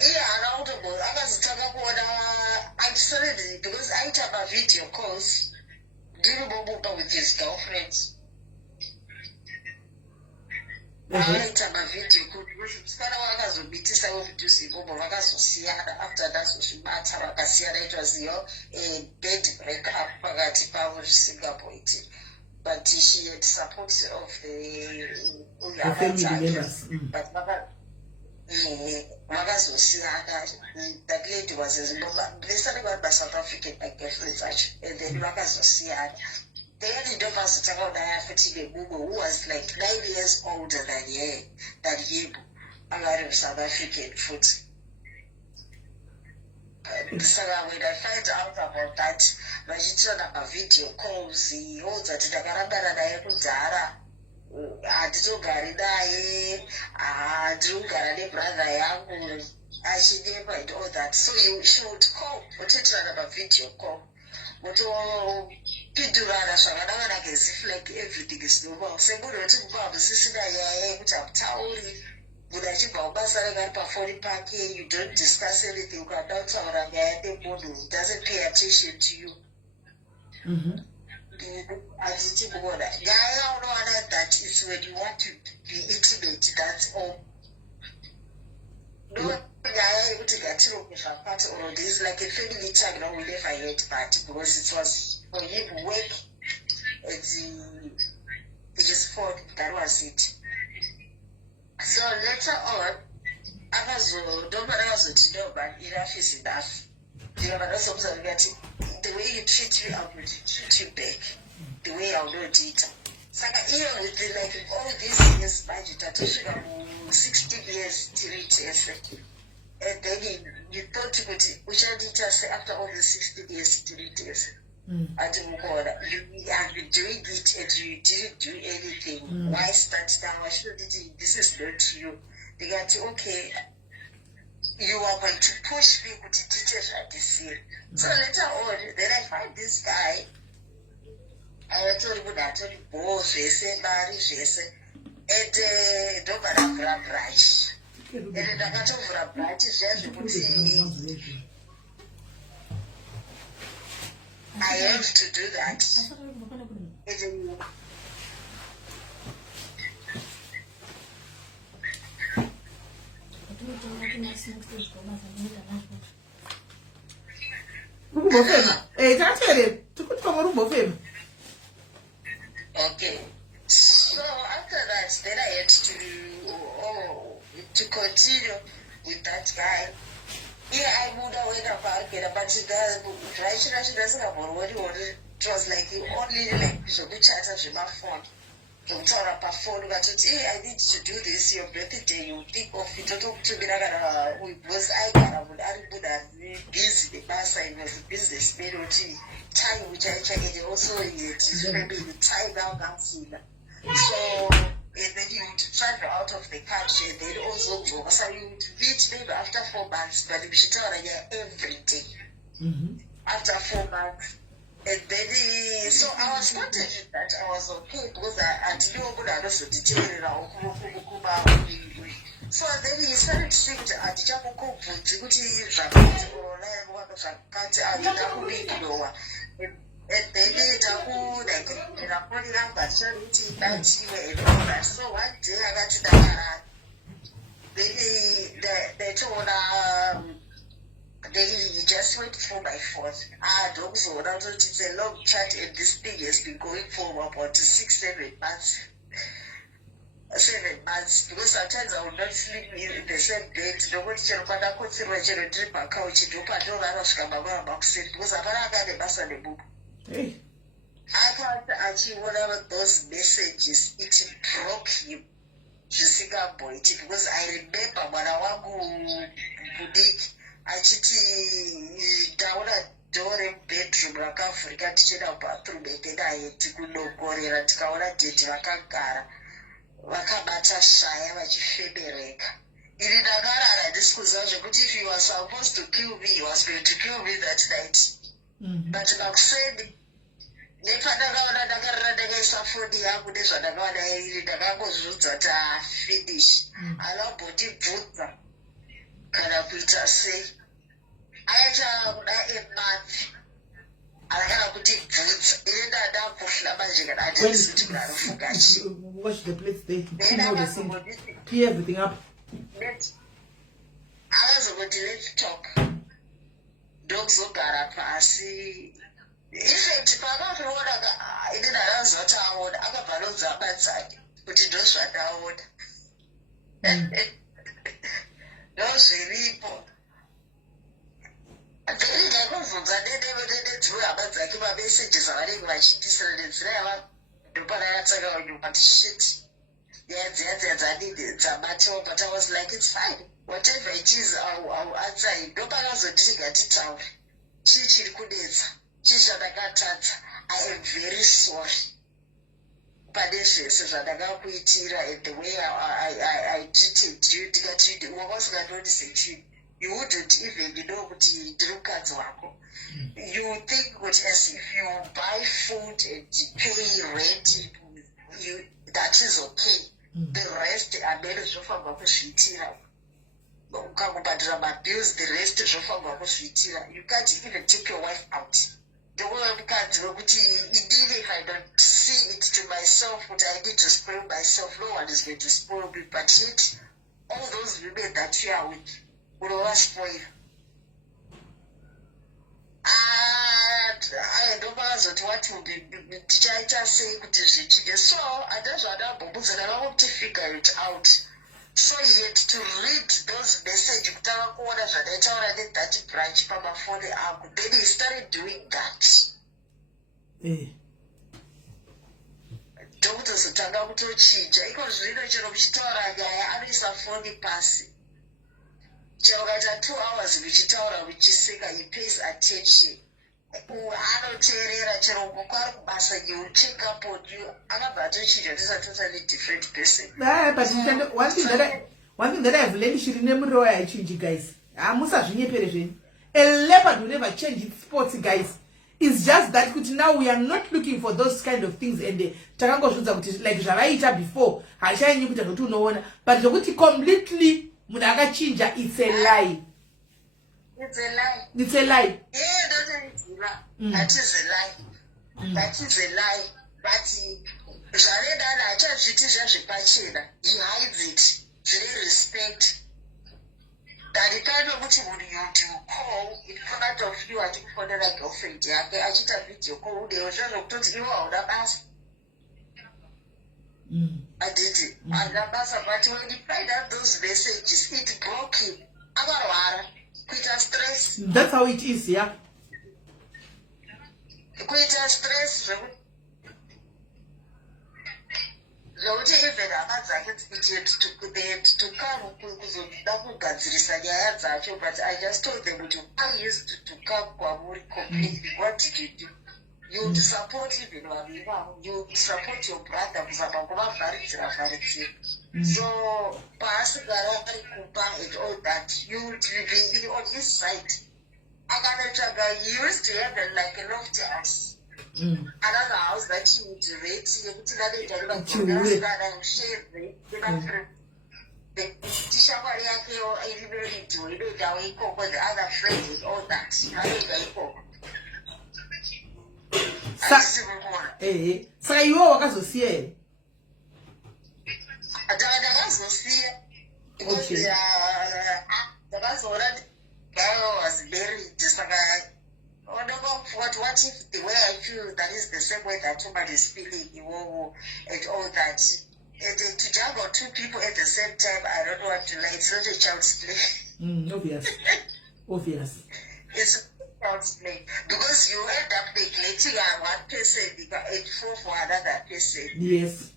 around the world, I started because I have a video calls with his girlfriends. I have a video call after that it was a bed breakup Singapore. But she had support of the family members. But that lady was in Zimbabwe. They started going by South African like research, and then they had the doctors to tell who was like 9 years older than him, a lot of South African food. So when I find out about that, I just turn up a video calls, he holds at the Garabara. Hatizogari naye hatigara nebrother yangu achideba and all that. So you should call utitirana pavideo call motopindurana zvakanaka as if like everything is normal. Semunhu woti mupamusisina nyaya yekuti hamutauri munhu achibva kubasa ranga ari pafoni pake, you don't discuss anything. Ukada kutaura nyaya nemunhu doesn't pay attention to you. That is when you want to be intimate, that's all. No, it's like a family time, we never had that because it was for him work at the his phone, that was it. So later on, enough is enough. The way you treat me, I'm going to treat you back. The way I'll not it. So even with the, like all these years budget, I told you 16 years till it is. And then you thought we shall just after all the 16 years till it is. I don't know, you have been doing it and you didn't do anything. Why start now? I should it. This is not you. They got to, okay, you are going to push me with the details like this here. So later on, then I find this guy. I told him that I told him both Mari and don't have a brush. And I got over a brush, just I have to do that. Okay. So after that, then I had to continue with that guy. Yeah, I would have went about it, but it was like only like so good chat of my phone. ndokutaura pafoni ukatoti I need to do this your birthday you think of it totokutumira kana because aigara munhu ari munhu ari busy nebasa and was a businessman kuti time chaichake also family time akafuna so and then you would travel out of the country and then also go so you would meet maybe after 4 months but we should tell every day after 4 months. And then, so I was content that I was okay because I didn't know what I was to tell you. So then he started to think that I didn't go to and then so one day I got to they told then he just went for my phone. Don't so that it's a long chat and this thing has been going for about 6-7 months. 7 months because sometimes I would not sleep in the same bed. No one can consider trip my couch to open door and because I'm not the bus on the book. I can't actually whatever those messages it broke him. Jessica boy because I remember when I want to achiti taura dore bedroom rakavhurika tichienda bathroom etedaye tikunokorera tikaona dhedhi vakagara vakabata shaya vachifebereka ini ndakarara ndisi kuziva zvekuti if you were supposed to kill me you was going to kill me that night but makuseni nepandakaona ndakarara ndakaisa foni yangu nezvandakaona iri ndakangozvudza tafinish anambondibvunza kana kuita sei aita kuda emonth akana kuti bvudza ine ndakufla manje kana atisithi kunarufunga chi watch the place there clear everything up akazokuti let's talk ndokuzogara pasi effect pakatoona ine ndakazoti aona akabva nonzi abatsake kuti ndozvandaona ndozviripo ndiri ndakuzunza nedzihama dzake mameseges avanenge vachiitisira nenzira yava ndopanayataka unyuma kuti shit dzabatiwa but I was like it's fine whatever it is I'll answer it ndopanazonditi ngatitaure chii chiri kunetsa chii zvandakatadza I am very sorry pane zvese zvandakakuitira and the way I treated you ndikati wakasingandonise chinhu you wouldn't even know kuti ndiri mukadzi wako you think kuti as if you buy food and pay rent that is okay the rest amene zvofanirwa kuzviitira ukangobhadhira mabills the rest zvofanirwa kuzviitira you can't even take your wife out ndokuva mukadzi wekuti inini if I don't see it to myself that I need to spoil myself no one is going to spoil me but yet all those women that you are with unova spoil ndomazoti wati tichaita sei kuti zvichide so andazvandambobudza ndakangokuti figure it out so yet to read those message kutanga kuona zvandaitaura nethat branch pamafoni ako then he started doing that ndokutozotanga kutochinja iko zvino chero muchitaura nyaya anoisa foni pasi chero kaita 2 hours muchitaura muchiseka he pays attention anoteerera chero kwari kubasa you check up on you akabva atochinja ndisa totally different person but one thing that I've learned shiri nemuriwo yaichinji guys musazvinyepere zvenyu a leopard will never change its spots guys it's just that kuti now we are not looking for those kind of things and takangozvudza kuti like zvavaita before haichanyanyi kuita kuti unoona but zvokuti completely munhu akachinja it's a lie. It's a lie. It's a lie. Yeah, that is a lie. That is a lie. But zvareda hachazviti zvazvepachena he hides it zvine respect darikano kuti munhu yoti call in front of you achikufonera girlfriend yake achiita video call unewo zvazvokutoti iwo hauna basa aditi hauna basa but when you find out those messages it broke him akarwara kuita stress that's how it is yeah kuita stress nokuti even hama dzake to come kuzoda kugadzirisa nyaya dzacho, but I just told them kuti I used to come kwamuri completely. What did you do? You would support even Wavivao, you would support your brother kuzama kuvavharidzira. So paasigara ari kupa and all that, you would be on his side. Akanotsvaga, he used to have like a loft house. Another house that he would rate, yekuti vanoita share tishamwari yake irimeridwo inoitawo ikoko, the other friends and all that. Vanoita ikoko. Saka iwo wakazosiya here? Ndakazosiya because ndakazoona guy was buried. Saka what if the way I feel that is the same way that somebody is feeling and all that, and to juggle two people at the same time, I don't want to lie. It's not a child's play. Obvious. It's a child's play because you end up neglecting one person and fall for another person. Yes.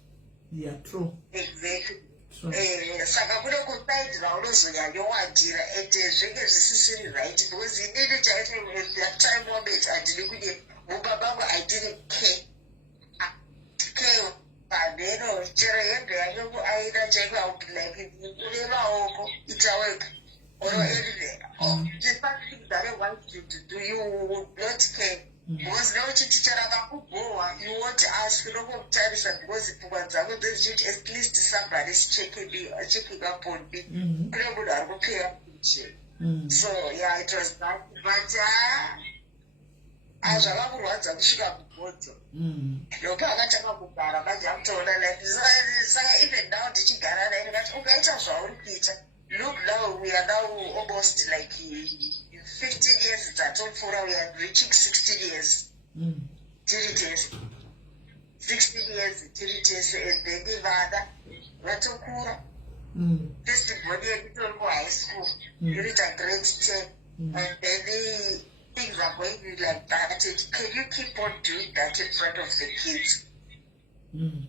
Yeah, true. Exactly. Saka kuda kusaidira unozonyanya wadira and zvinge zvisisiri right because inini chaite at that time moment handini kuti mubabangu I didn't care padeno chero yega yangu aina chaiko I would like une maoko ita work or anything. Just something that I want you to do, you would not care. Because now teacher you want to ask Tarisa because at least somebody's checking up on me. So yeah, it was that. But as a lot of sugar you even now the chicken look now we are now almost like 15 years that all for we are reaching 16 years. 16 years and then the father Ratokura. This is body little high school. You reach a grade 10 and then the things are going to be like that. Can you keep on doing that in front of the kids?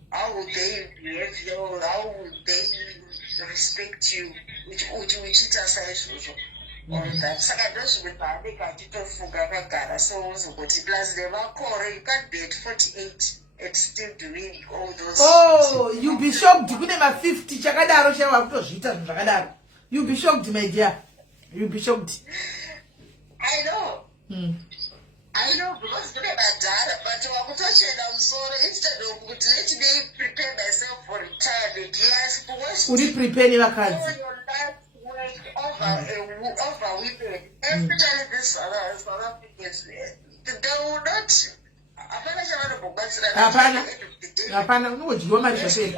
How would they behave you? How would they respect you? Which it aside all that. Saka those with I Fugagara, so plus they were core, you can't be at 48 and still doing all those. Oh, you'll be shocked. You couldn't have 50 Chakadaro Shawak. You'll be shocked, my dear. You'll be shocked. I know. I know because today my dad, but I'm sorry, instead of let me prepare myself for retirement. Yes, for would you prepare your cards? Over women, especially this South Africans, they will not. Apana, no, you want my say.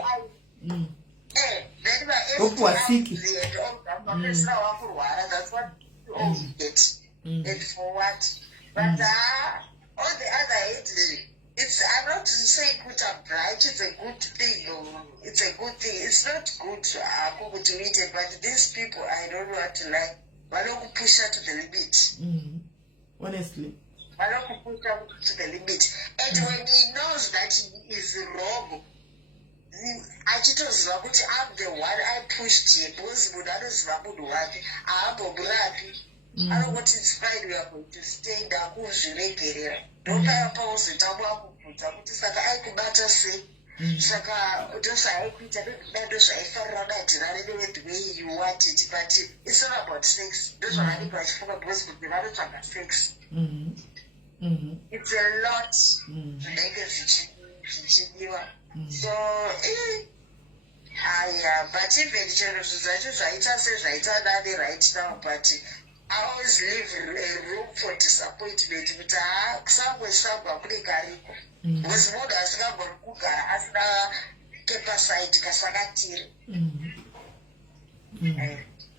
That's what you all get. And for what? But on the other hand, I'm not saying good and bright, it's a good thing. It's a good thing. It's not good to eat it, but these people, I don't want to like, why don't push her to the limit? Honestly. Why don't push her to the limit? And when he knows that he is wrong, I just I'm the one I pushed him because I don't want to inspire we are going to stay down who's regular. Don't have pause it. I could better say, Saka, just I quit a bit better. I found out that the way you want it, but it's not about sex. Those are any guys for a boss with the other talk sex. It's a lot to make a situation. So, but if it's right now, but I always leave a room for disappointment. But somewhere was more as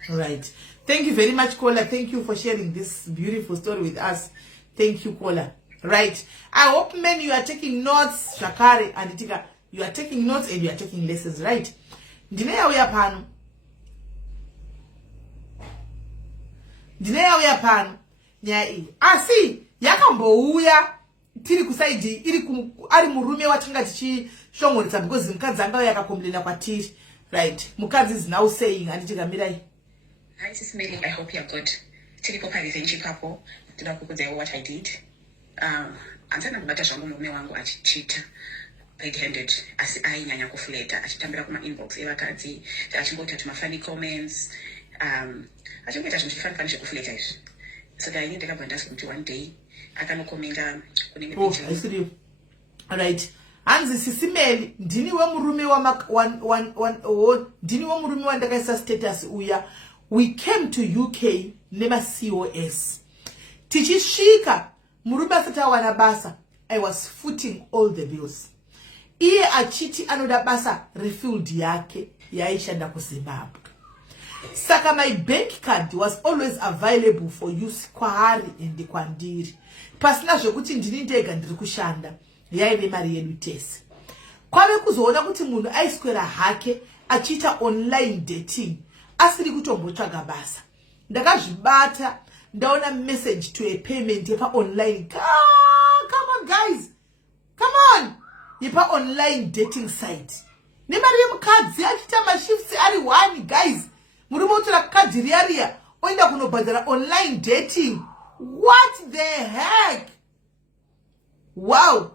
right. Thank you very much, Kola. Thank you for sharing this beautiful story with us. Thank you, Kola. Right. I hope, men, you are taking notes, Shakari and Tika. You are taking notes and you are taking lessons, right? Ndinea uya pano. Ndinea uya pano. Nyai. Asi, yakambo uya. Tiri kusaidi, ari murume watinga shongorita because mukadzi anga yakakomplena kwatiri. Right. Mukadzi is now saying anditi Kamirai. Hi sis Mary, I hope you're good. Tiripo parizenji papo ndida kukudzaiwa what I did. Ansana kubata zvangu murume wangu achichita red-handed asi ainyanya kufleta achitambira kuma inbox evakadzi achingoti tumafani comments achingoita zvinhu zvifani zvekufleta izvi. Saka ini ndakabva ndasi kuti one day akanokomenda kune message. Right. Hanzi sisimeli ndini wemurume ndini wemurume wandakaisa status uya. We came to UK nema COS. Tichisvika murume asati awana basa. I was footing all the bills. Iye achiti anoda basa refilled yake yaishanda kuZimbabwe. Saka my bank card was always available for use kwaari and kwandiri. Pasina zvekuti ndini ndega ndiri kushanda. Yaive mari yedu tese. Kwave kuzoona kuti munhu aiswera hake achiita online dating asiri kutombotsvaga basa. Ndakazvibata ndaona message to a payment yepa online. Come on guys. Come on. Yepa online dating site. Nemari yemukadzi achiita mashifts ari 1 guys. Murume utora kadhi riya oenda kunobhadhara online dating. What the heck? Wow.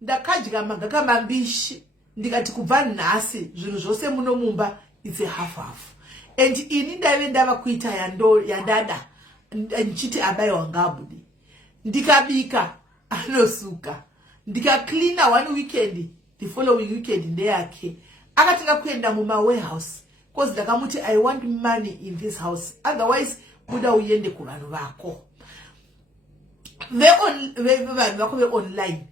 Ndakadya magaka mambishi ndikati kubva nhasi zvinhu zvose muno mumba it's a half. And ini ndaive ndava kuita yandada nchiti abai wangabudi ndikabika anosuka ndikacleana one weekend the following weekend ndeyake akatinga kuenda muma warehouse because ndakamuti I want money in this house otherwise buda uende kuvanhu vako online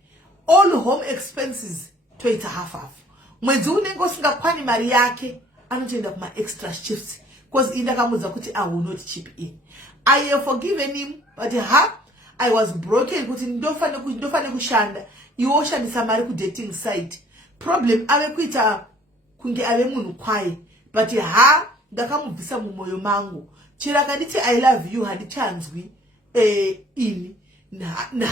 all home expenses toita half. Mwedzi unenge usingakwani mari yake anotoenda kuma extra shifts because indakamudza kuti I will not chip in. I have forgiven him but I was broken kuti ndofane kushanda iwe oshandisa mari ku dating site. Problem ave kuita kunge ave munhu kwaye but ndakamubvisa mumoyo mangu. Chira kanditi I love you handichanzwi ini.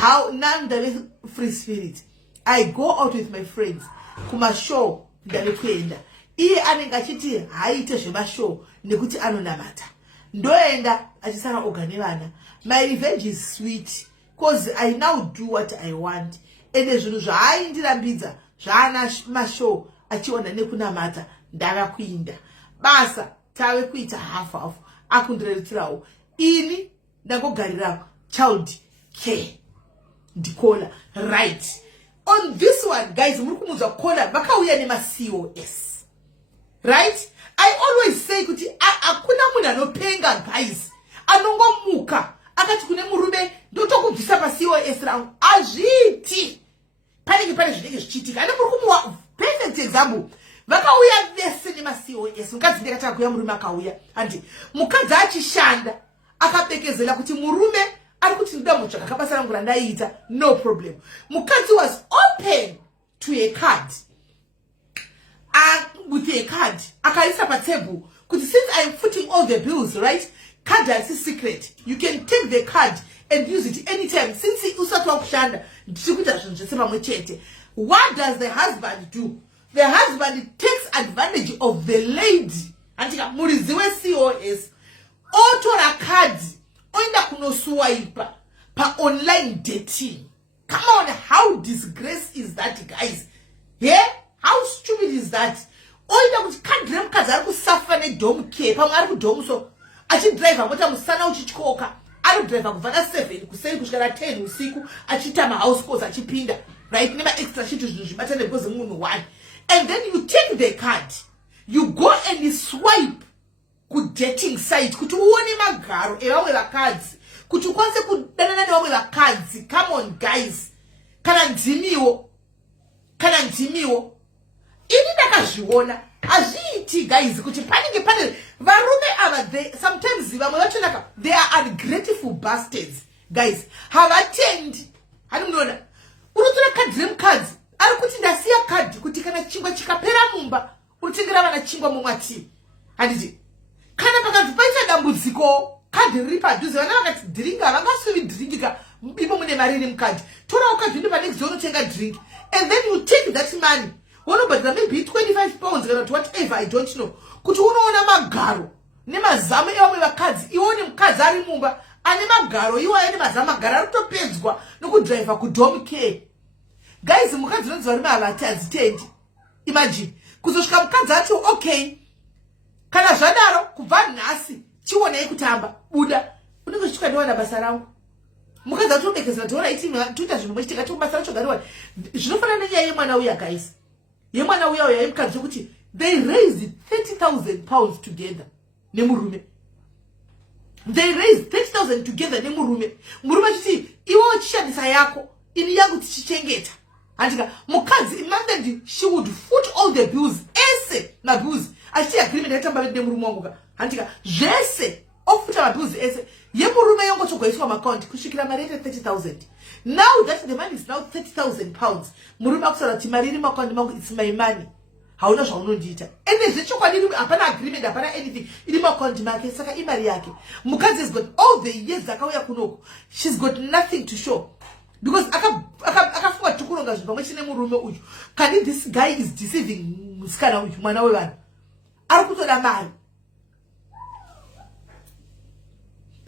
How ndave free spirit. I go out with my friends kuma show ndave kuenda. Iye anenge achiti haite zvemashow nekuti anonamata. Ndoenda achisara ogane vana. My revenge is sweet because I now do what I want. Ende zvinhu zvaaindirambidza zvaana mashow achiona nekunamata ndava kuinda. Basa tave kuita half akundirerutsirawo. Ini ndagogarira child care. Ndikola right. On this one guys muri kumudza kola vakauya nema COS. Right? I always say kuti akuna munhu anopenga guys. Anongomuka akati kune murume ndotokubvisa pa COS rangu. Azviti. Panenge pane zvinenge zvichiitika. Ane muri kumuwa perfect example. Vakauya vese nema COS. Mukadzi ndakataka kuya murume akauya. Andi mukadzi achishanda akabekezela kuti murume ari kuti ndoda mutsvaka kabasa rangu randaiita no problem. Mukadzi was open to a card. With a card akaisa pa table kuti since I'm footing all the bills, right? Card is secret. You can take the card and use it anytime since usati wakushanda ndikuita zvinhu zvese pamwe chete. What does the husband do? The husband takes advantage of the lady. Andika murizi we COS otora card oenda kunoswipe pa online dating. Come on, how disgrace is that guys? Yeah? How stupid is that? Oida kuti kadri mukadzi ari kusafa nedom care pamwe ari kudom so achidriver mota musana uchichoka ari kudriver kubva na7 kuseri kusvika na10 usiku achiita mahouse calls achipinda right nema extra shit zvinhu zvibatane because munhu one. And then you take the card you go and swipe ku dating site kuti uone magaro evamwe vakadzi kuti ukwanise kudanana nevamwe vakadzi. Come on guys. Kana ndimiwo ini ndakazviona azviiti guys kuti panenge pane varume ava sometimes vamwe vachonaka they are ungrateful bastards guys. Havatendi hani munoona unotora kadhi remukadzi ari kuti ndasiya kadhi kuti kana chingwa chikapera mumba unotengera vana chingwa mumwati. Handiti kana pakanzi paita dambudziko kadhi riri padhuze vana vakati dhiringi havangasuvi dhiringika ipo mune mari iri mukadhi tora ukazvinda panext unotenga drink and then you take that money unobhadhira maybe 25 pounds kana whatever I don't know kuti unoona magaro nemazamu evamwe vakadzi iwone mukadzi ari mumba ane magaro iwo ane mazamu magaro ari kutopedzwa nokudriva kudom care. Guys, mukadzi unonzi vari mahavati hadzitendi. Imagine kuzosvika mukadzi ati okay kana zvadaro kubva nhasi chionai kutamba buda unenge uchitya ndiwana basa rangu. Mukadzi atobekezera toona itoita zvinhu mwechitika kuti basa racho gariwa zvinofanana nenyaya yemwana uya guys. Yemwana uya uya yemukadzi kuti they raised 30,000 pounds together nemurume. They raised 30,000 together nemurume. Murume achiti iwe chishandisa yako ini yangu tichichengeta. Andika mukadzi imagine she would foot all the bills ese na bills achiti agreement yakatamba nemurume wangu ka. Andika zvese ofuta bills ese yemurume yangu chogoiswa account kusvikira mari 30,000. Now that the money is now 30,000 pounds. Murume akusara kuti mari iri account mangu it's my money. Hauna zvaunondiita. Ende zvechokwadi hapana agreement hapana anything. Iri account make saka imari yake. Mukadzi has got all the years akauya kunoko. She's got nothing to show. Because akafunga tukuronga zvinhu pamwe chine murume uyu. Kani this guy is deceiving musikana uyu mwana wevanhu. Ari kutoda mari.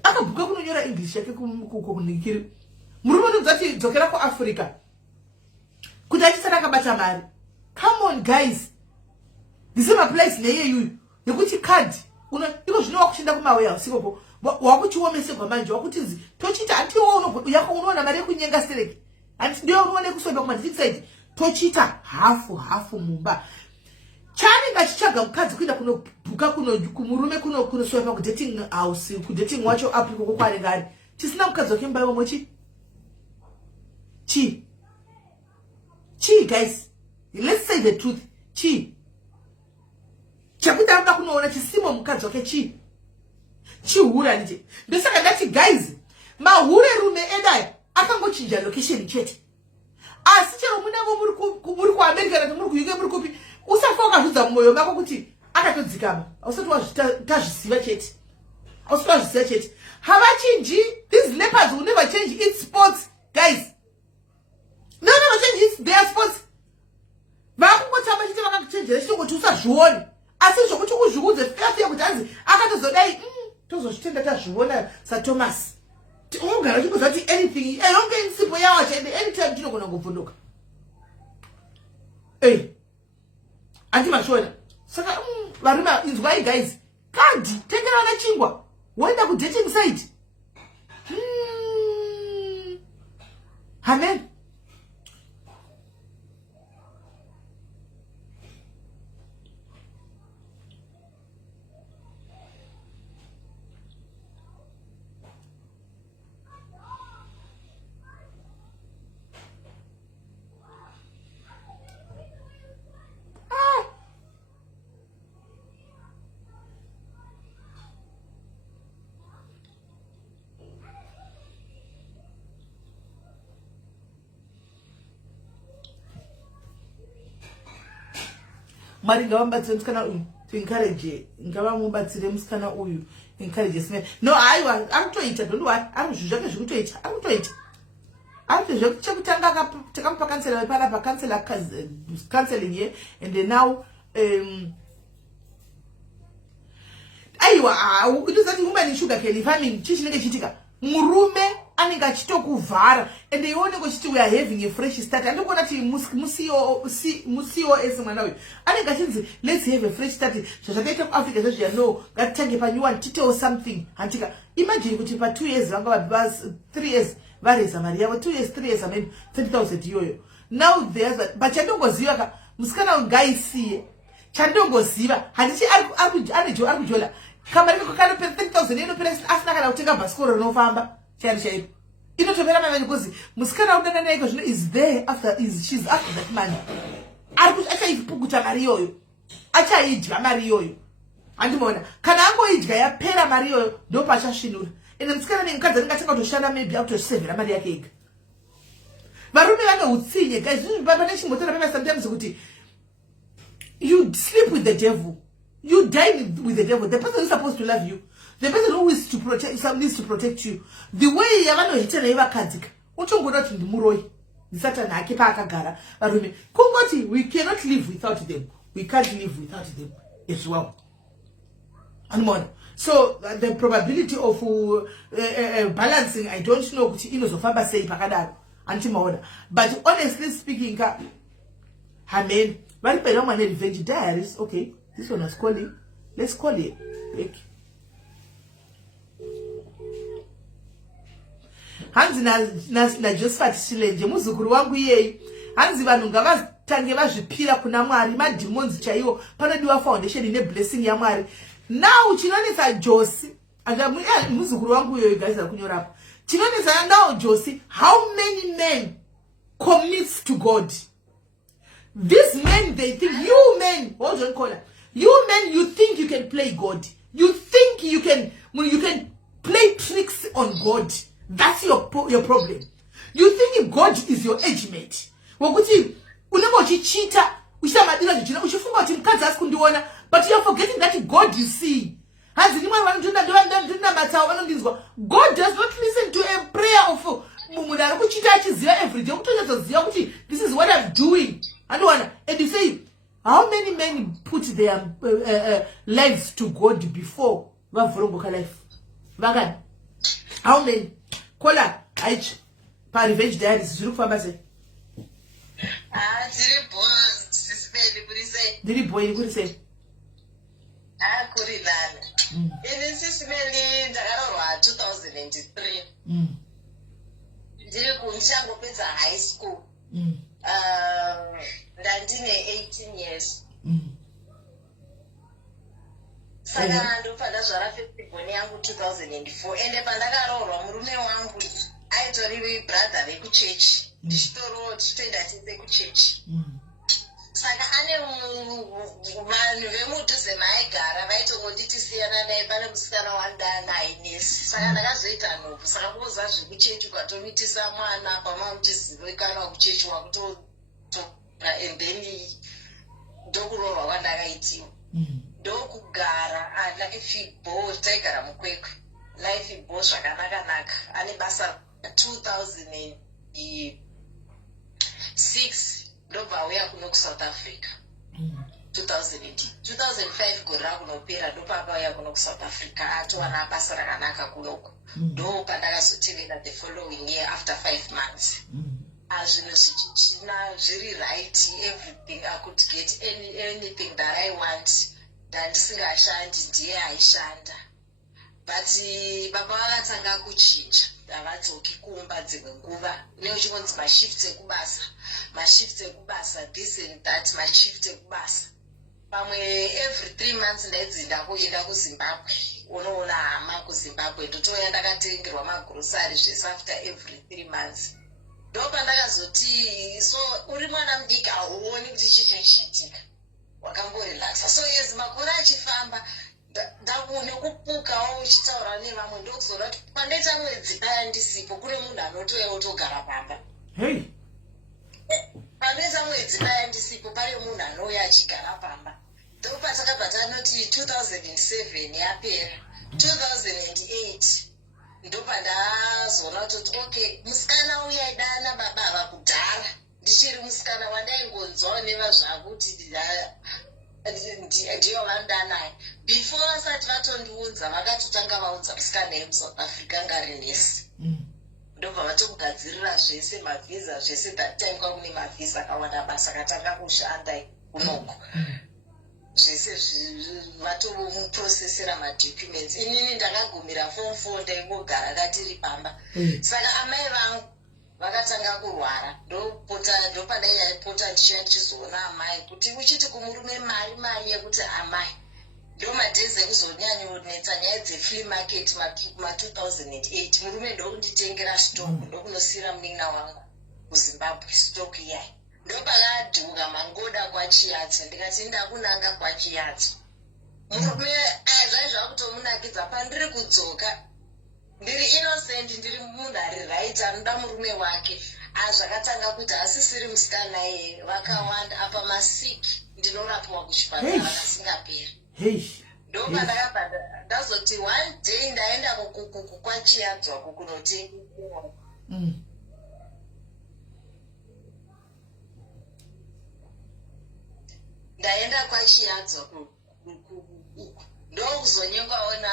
Akabuka kunonyora English yake kunikiri. Murume ndozati dzokera kuAfrica. Kuti achisara akabata mari. Come on guys. This is my place neye yuyu. Yekuti card iko zvino wakushinda kumaweya sikopo. Wakuchiomesegwa manje wakutinzi tochita ati yako unoona mari yekunyenga stereki andi ndio unoone kusweba kuma side tochita hafu mumba chani ngachichaga mukadzi kuenda kunobuka kumurume kunosweba ku dating house ku dating wacho api kokwane ngari tisina mukadzi wakemba yomwe chi guys, let's say the truth. Chakuta amba kunoona chisimo mukadzi wake chihura nje. Ndosaka ndati guys, mahure rume edai akangochinja location chete. Asi chero munavo muri ku America kana muri ku UK muri kupi usafoka zvudza moyo mako kuti akatodzikama. Ausati wazvisiva chete. Ausati wazvisiva chete. Havachinji, these leopards will never change its spots, guys. They'll never change their spots. Vakungotamba chete vakachenjera chito kuti usazvione. Asi zvokuti uzviudze fikafi yakuti anzi akatozodai tozozvitenda tazviona saThomas. Ungara chikuzati anything yonke insipo yawo chende anytime chinogona kuvhunduka. Andimashona. Saka varume inzwai guys. Kadi tengera vana chingwa. Woenda ku dating site. Amen. Mari ngavambatsire musikana uyu to encourage ngavamumbatsire musikana uyu encourage sime no aiwa akutoita don't worry arikuzvizvake zvikutoita arikutozve chekutanga takamupa kansela wepana pakansela counseling here and then now aiwa itozati woman sugar cane farming chinenge chitika murume anenge achitokuvhara and ione kuti we are having a fresh start andikuona kuti musiyo ese mwana uyu anenge achinzi let's have a fresh start zvazvakaita kuAfrica zvezviya no ngatitange panyuwani titewo something handika imagine kuti pa 2 years vanga 3 years vareza mari yavo 2 years 3 years I mean 30,000 iyoyo now there's but chandongoziva ka musikana ngaisiye chandongoziva handichi arikujola kamari kokanope 30,000 inopera asina kana kutenga bhasikoro rinofamba chaipo inotopera mavani because musikana udana naiko zvino is there after she's after that money arikuti achaipukuta mari iyoyo achaidya mari iyoyo andimona kana angoidya yapera mari iyoyo ndopachasvinura ende musikana nemukadzi anengatanga kutoshanda maybe akutosevhera mari yake ega varume vane utsinye guys pane chimbotora pema sometimes kuti you sleep with the devil, you dine with the devil. The person who's supposed to love you The person who is to protect some needs to protect you. The way yavanohita naivakadzika utongoda kuti ndimuroi Satan akipa akagara varume kungoti we cannot live without them. We can't live without them as well. And so the probability of balancing, I don't know kuti inozofamba sei pakadaro antimaona. But honestly speaking, amen. Vari pera mwane Revenge Diaries. Okay, this one was calling. Let's call it. Hanzi na Josephat Shilenje muzukuru wangu yeye. Hanzi vanhu ngavatange vazvipira kuna Mwari, mademons chaiwo panodiwa foundation ine blessing ya Mwari. Now chinonetsa Josi anda muzukuru wangu yeye guys akunyorapo. Chinonetsa now Josi, how many men commits to God? These men, they think, you men, hold on, caller. You men, you think you can play God. You think you can play tricks on God. That's your problem. You think God is your age mate. Wakuti, unemo chichita, madila jina, uchifunga mkazi asikundiona, but you are forgetting that God you see. God does not listen to a prayer of every day. This is what I'm doing. And you say, how many men put their lives to God before life? How many? Kola, Aich, pa Revenge Diaries, you look for me. Did it boy, what say? Ah, Kurilan. This is mainly the 2003. Did you go to high school? 18 years. Saka ndofana zvara festival yangu 2004 ende pandakarorwa murume wangu aitori brother vekuchurch ndichitoro tichitoenda tese kuchurch saka ane vanhu vemudhuze maaigara vaitongonditi siyana naye pane musikana wandanainesi saka ndakazoita nhovu saka kuoza zvekuchechi ukatomitisa mwana pamamuchizivikanwa kuchechi wakutotora and then ndokuroorwa kwandakaitiwa ndokugara life bo taigara mukwekwe life bo zvakanaka ane basa 2006 ndobva auya kuno kuSouth Africa 2005 gore rakunopera ndopapa auya kuno kuSouth Africa atowana basa rakanaka kunoko ndopandakazotevera the following year after 5 months zvinhu zvichichina zviri right everything I could get anything that I want ndandisingashandi ndiye aishanda but baba vakatanga kuchinja havadzoki kumba dzimwe nguva neuchingonzi mashift ekubasa this and that mashift ekubasa pamwe every 3 months ndaidzinda kuenda kuZimbabwe unoona hama kuZimbabwe ndotoya ndakatengerwa magrosari zvese after every 3 months ndopandakazoti so uri mwana mudiki hauoni kuti chichiitika wakangorelaxa so yes makore achifamba nekupukawo uchitaura nevamwe ndokuzoona kuti pandaita mwedzi daya ndisipo kune munhu anotoya otogara pamba pandaita mwedzi daya ndisipo pane munhu anouya achigara pamba ndopatakabva tanoti 2007 yapera 2008 ndopandazoona kuti okay musikana uya idana baba vakudhara ndichiri musikana wandaingonzwawo nevazvavo kuti ndiyo vandanaye before vasati vatondiunza vakatotanga vaunza musikana yemuSouth Africa ngarinesi ndobva vatokugadzirira zvese mavhisa zvese that time kwakune mavhisa akawanda basa akatanga kushanda kunoko zvese vatomuprocessera madocuments inini ndakagumira form 4 ndaingogara katiri pamba saka amai vangu vakatanga kurwara ndopadaipota ndichiya ndichizoona amai kuti uchiti kumurume mari yekuti amai ndomadhezi ekuzonyanyonetsa nyaya dzefree market ma2008 murume ndokunditengera stock ndokunosira munin'ina wangu kuZimbabwe stock iyai ndopakadhuka mangoda kwachiyatso ndikati ndakunanga kwachiyatso murume zvaizva kutomunakidza pandiri kudzoka ndiri innocent ndiri munhu ari right anoda murume wake zvakatanga kuti asisiri musikana yeye vakawanda apa masiki ndinorapwa kuchipatara kasingaperi ndopandakabva ndazoti one day ndaenda kwaChiadzwa kunotenga ndaenda kwaChiadzwa ndokuzonyengwaona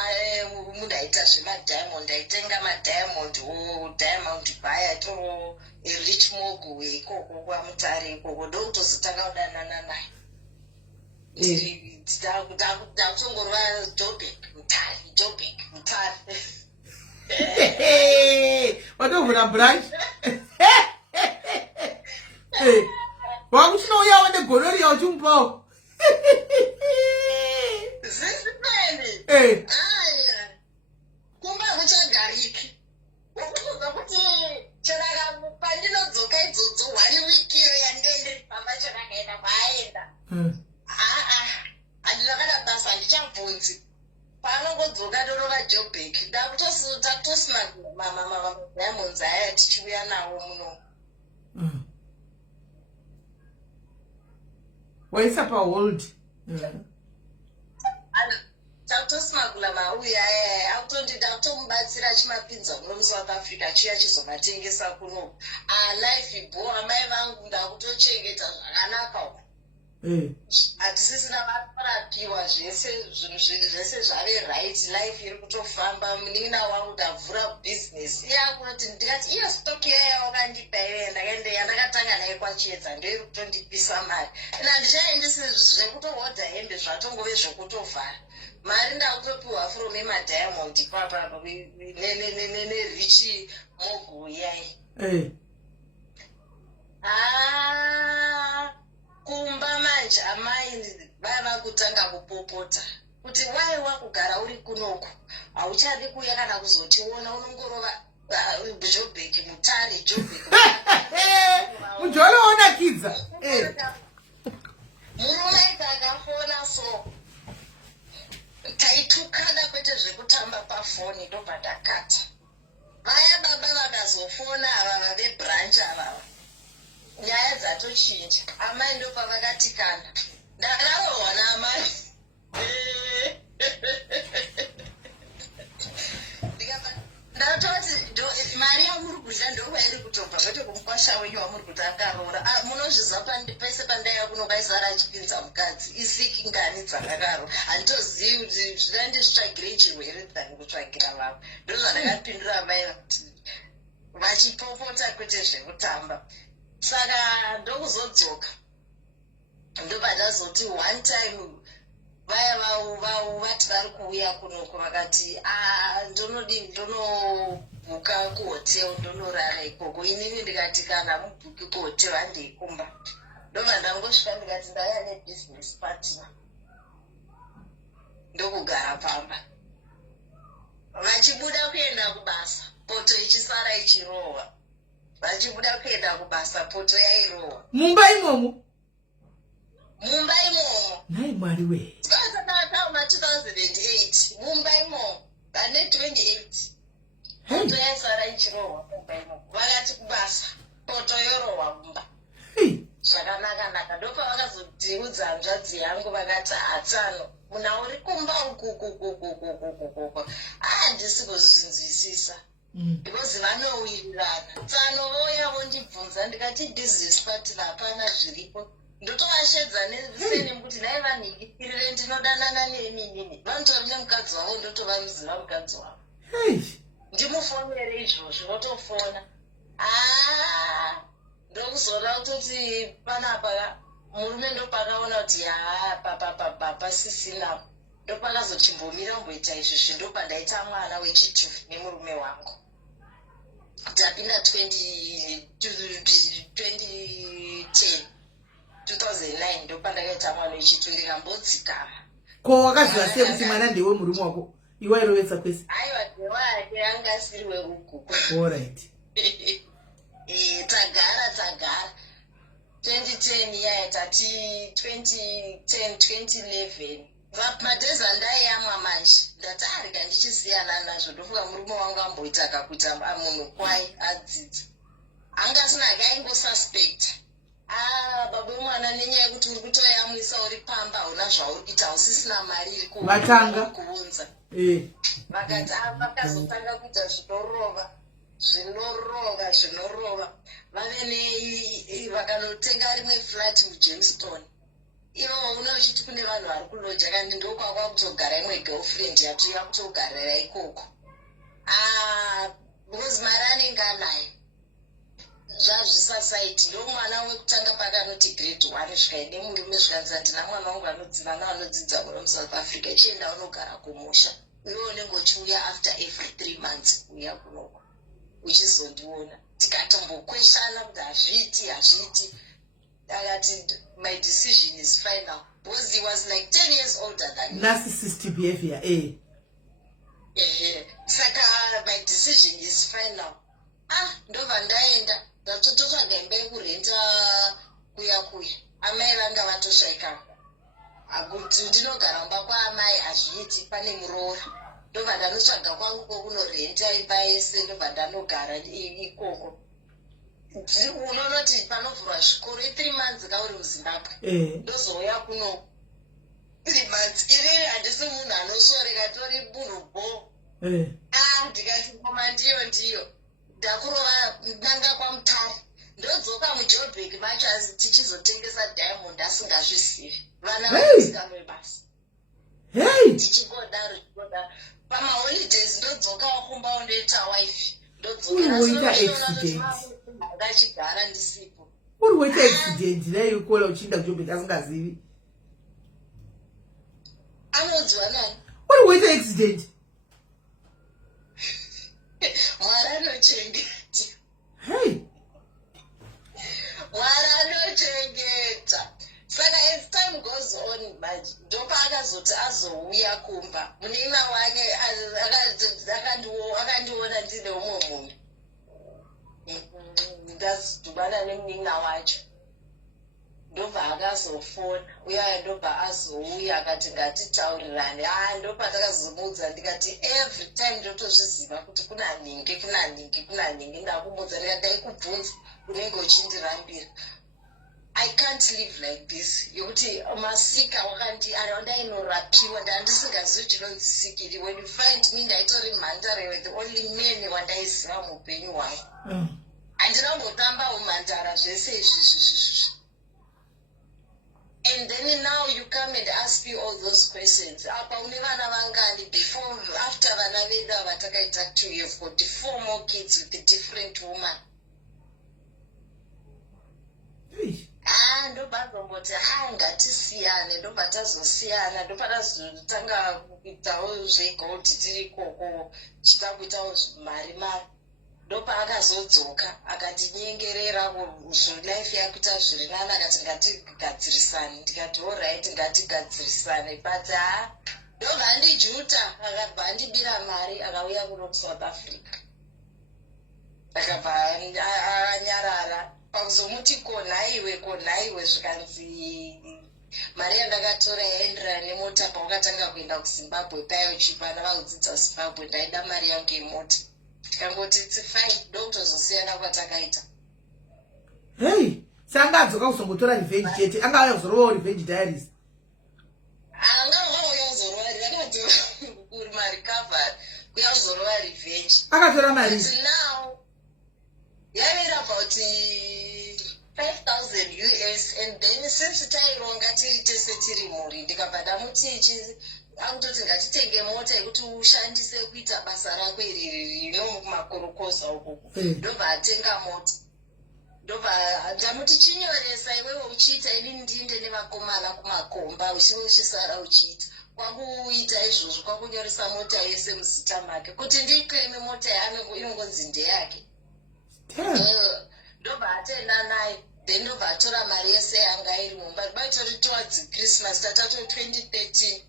munhu aita zvemadiamond aitenga madiamond diamond buyer to rich mogul ikoko kwaMutare ikoko ndokutozotanga kudanana naye ndakutongorwa Joburg Mutare watovhura branch wakuchinouyawo negonoria uchimupawo zvisipeni aya kumba kuchagariki ukutoza kuti pandinodzoka idzodzo 1 week iyo yandendiri pamba chanakaenda kwaaenda handinakada basa handichabvunzi paanongodzoka torova Joburg takutosina diamonds aya tichiuya nawo muno waisa pahold takutosima mauya aya akutondida kutomubatsira achimapinza muno muSouth Africa chiya chizomatengesa kuno life ibo amai vangu ndakutochengeta zvakanaka uko hatisisina varapiwa zvese zvinhu zvese zvave right life iri kutofamba munina wangu ndavhura business iyakunoti ndikati iyo stock yaya wakandipa iyoyo ndakatanga naye kwaChiedza ndoiri kutondipisa mari ena handichaendisi zvekutohodha hembe zvatongove zvokutovhara mari ndakutopiwa from emadiamond ipapa nerich mogul yai kumba manje amai vava kutanga kupopota kuti waiwa kugara uri kunoku hauchadi kuuya kana kuzotiona unongorova Joburg Mutare Joburg mujoloonakidza murume takafona so taitukana kwete zvekutamba pafoni ndobva ndakata vaya baba vakazofona ava vebranch avava nyaya dzatochinja amai ndo pavakatikana ndakarohwa naamai ndatoti mari yamuri kudya ndovairi kutobva kwete kumukwasha wenyu wamuri kuti akaroora munozviziva pese pandaiya kuno kaisara achipinza mukadzi isiki ngani dzakakaro handitozivi kuti zvinandisvitsvagire chirwere dzange kutsvagira vavo ndo zvandakapindura amai vachipopota kwete zvekutamba saka ndokuzodzoka ndobva ndazoti one time vaya vati vari kuuya kunoko vakati ndonobhuka kuhotel ndonorara ikoko inini ndikati kana mubhuki kuhotel handeikumba ndobva ndangosvika ndikati ndaya nebusiness partner ndokugara pamba vachibuda kuenda kubasa poto ichisara ichirohwa vachibuda kuenda kubasa poto yairohwa mumba imomo nai mwari we ma 2008 mumba imomo vane 28 poto yaisara ichirohwa mumba imomo vakati kubasa poto yorohwa mumba zvakanaka ndopa vakazotiudza hanzvadzi yangu vakati hatsano muna uri kumba ukukukukukukukuku handisi kuzvinzwisisa because vanowirirana tsano voya vondibvunza ndikati business partner hapana zviripo ndotovashedza nesene kuti nai vanhikirire ndinodanana neminini vanotori nemukadzi wavo ndotovamuzira mukadzi wavo ndimufonere izvozvo votofona ndokuzora kutoti panapa murume ndopakaona kuti pasisina ndopakazochimbomira kumboita izvizvi ndopandaita mwana wechitu nemurume wangu tapinda 2009 ndopandakaita mwana wechitu ndikambodzikama ko wakaziva sei kuti mwana ndewe murume wako iwairovetsa kwese aiwa ndewake anga asiri werukuku alright tagara 2010 yaya tati 2011 madhezi andaiyamwa manje ndati arika ndichisiyana nazvo ndofunga murume wangu amboita akakuita munhu kwai adzidza anga asina akaingosuspect baba mwana nenyaya yekuti uri kutoyamwisa uri pamba hauna zvauri kuita usisina mari iri kuunza vakati vakazotanga kuita zvinorova vave vakanotenga rimwe flat mujamestown. Ivo una uchiti kune vanhu vari kuloja kandi ndokwakwa kutogara imwe girlfriend yatu yakutogarira ikoko. Because mari anenge anayo zvazvisociety ndo mwana wekutanga pakanoti grade 1 zvikaine murume zvikanzi ndina mwana wangu anodzivana vanodzidza muno muSouth Africa chienda unogara kumusha iwe unenge uchiuya after every 3 months kuya kunoko uchizondiona tikatombokweshana kuti hazviiti akati my decision is final because he was like 10 years older than me. Narcissistic behavior Saka my decision is final. Ndobva ndaenda ndatototsvaga imba yekurenta kuya amai vanga vatoshaika akuti ndinogara mumba kwaamai hazviiti pane muroora ndobva ndanotsvaga kwangu kokunorenta imba yese ndobva ndanogara ikoko. Unonoti panovhurwa zvikoro 3 months kauri muZimbabwe ndozouya kuno 3 months iri handisi munhu anosoreka tori munhu bo ndikati koma ndiyo ndakurova ndanga kwaMutare ndodzoka muJoburg macho asi tichizotengesa diamond asingazvizivi vana vasikamwe basi tichigodaro pamaholidays ndodzoka wakumba undoita wife unoita accident ndachigara ndisipo unoita accident nayo ukola uchinda kuJoburg asingazivi anodziwa nani unoita accident Mwari anochengeta. Mwari anochengeta. Saka as time goes on manje ndopa akazoti azouya kumba munina wake akandiona ndine umwe munhu ndazodhibana nemunina wacho ndobva akazofona uya ndobva azouya akati ngatitaurirane ndobva takazomudza ndikati every time ndotozviziva kuti kuna ningi ndakumudza ndikati ndaikubvunza unenge uchindirambira. I can't live like this yokuti masika ndainorapiwa ndandisingazivi chinonzisikiri. When you find me ndaitori mhandara with the only men wandaiziva muupenyu hwangu handinambotamba umhandara zvese izvi. And then now you come and ask me all those questions. Apa une vana vangani before after vana vedu avatakaita to you've got 4 more kids with a different woman. Ndobva ndomboti ngatisiyane ndobva tazosiyana ndobva tazotanga kuitawo zvegold tiri ikoko chita kuitawo mari ndopa akazodzoka akandinyengerera life yakuita zviri nani akati ngatigadzirisane ndikati alright ngatigadzirisane but ndobva ndijuta akabva andibira mari akauya kuno kuSouth Africa akabva anyarara pakuzomuti konhaiwe zvikanzi mari yandakatora yaenderana nemota paukatanga kuenda kuZimbabwe payo chipana vakudzidza Zimbabwe ndaida mari yangu yemota tikangoti it's fine ndokutozosiyana kwatakaita. Sanga adzoka kuzongotora revenge chete angauya kuzorova revenge diaries angauya kuzorova recovery kuya kuzorova revenge akatora mari now yavira about 5,000 US and then since taironga tiri tese tiri mhuri ndikabva ndamutichi akutoti ngatitenge mota yekuti ushandise kuita basa rako iri kumakorokoza ukoko ndobva atenga mota ndobva ndamuti chinyoresa iwewe uchiita ini ndinde nevakomana kumakomba uchiwe uchisara uchiita kwakuita izvozvo kwakunyoresa mota yese muzita make kuti ndiikleme mota inongonzi ndeyake ndobva atenda naye then ndobva atora mari yese yanga iri mumba baitori towards Christmas tatato 2013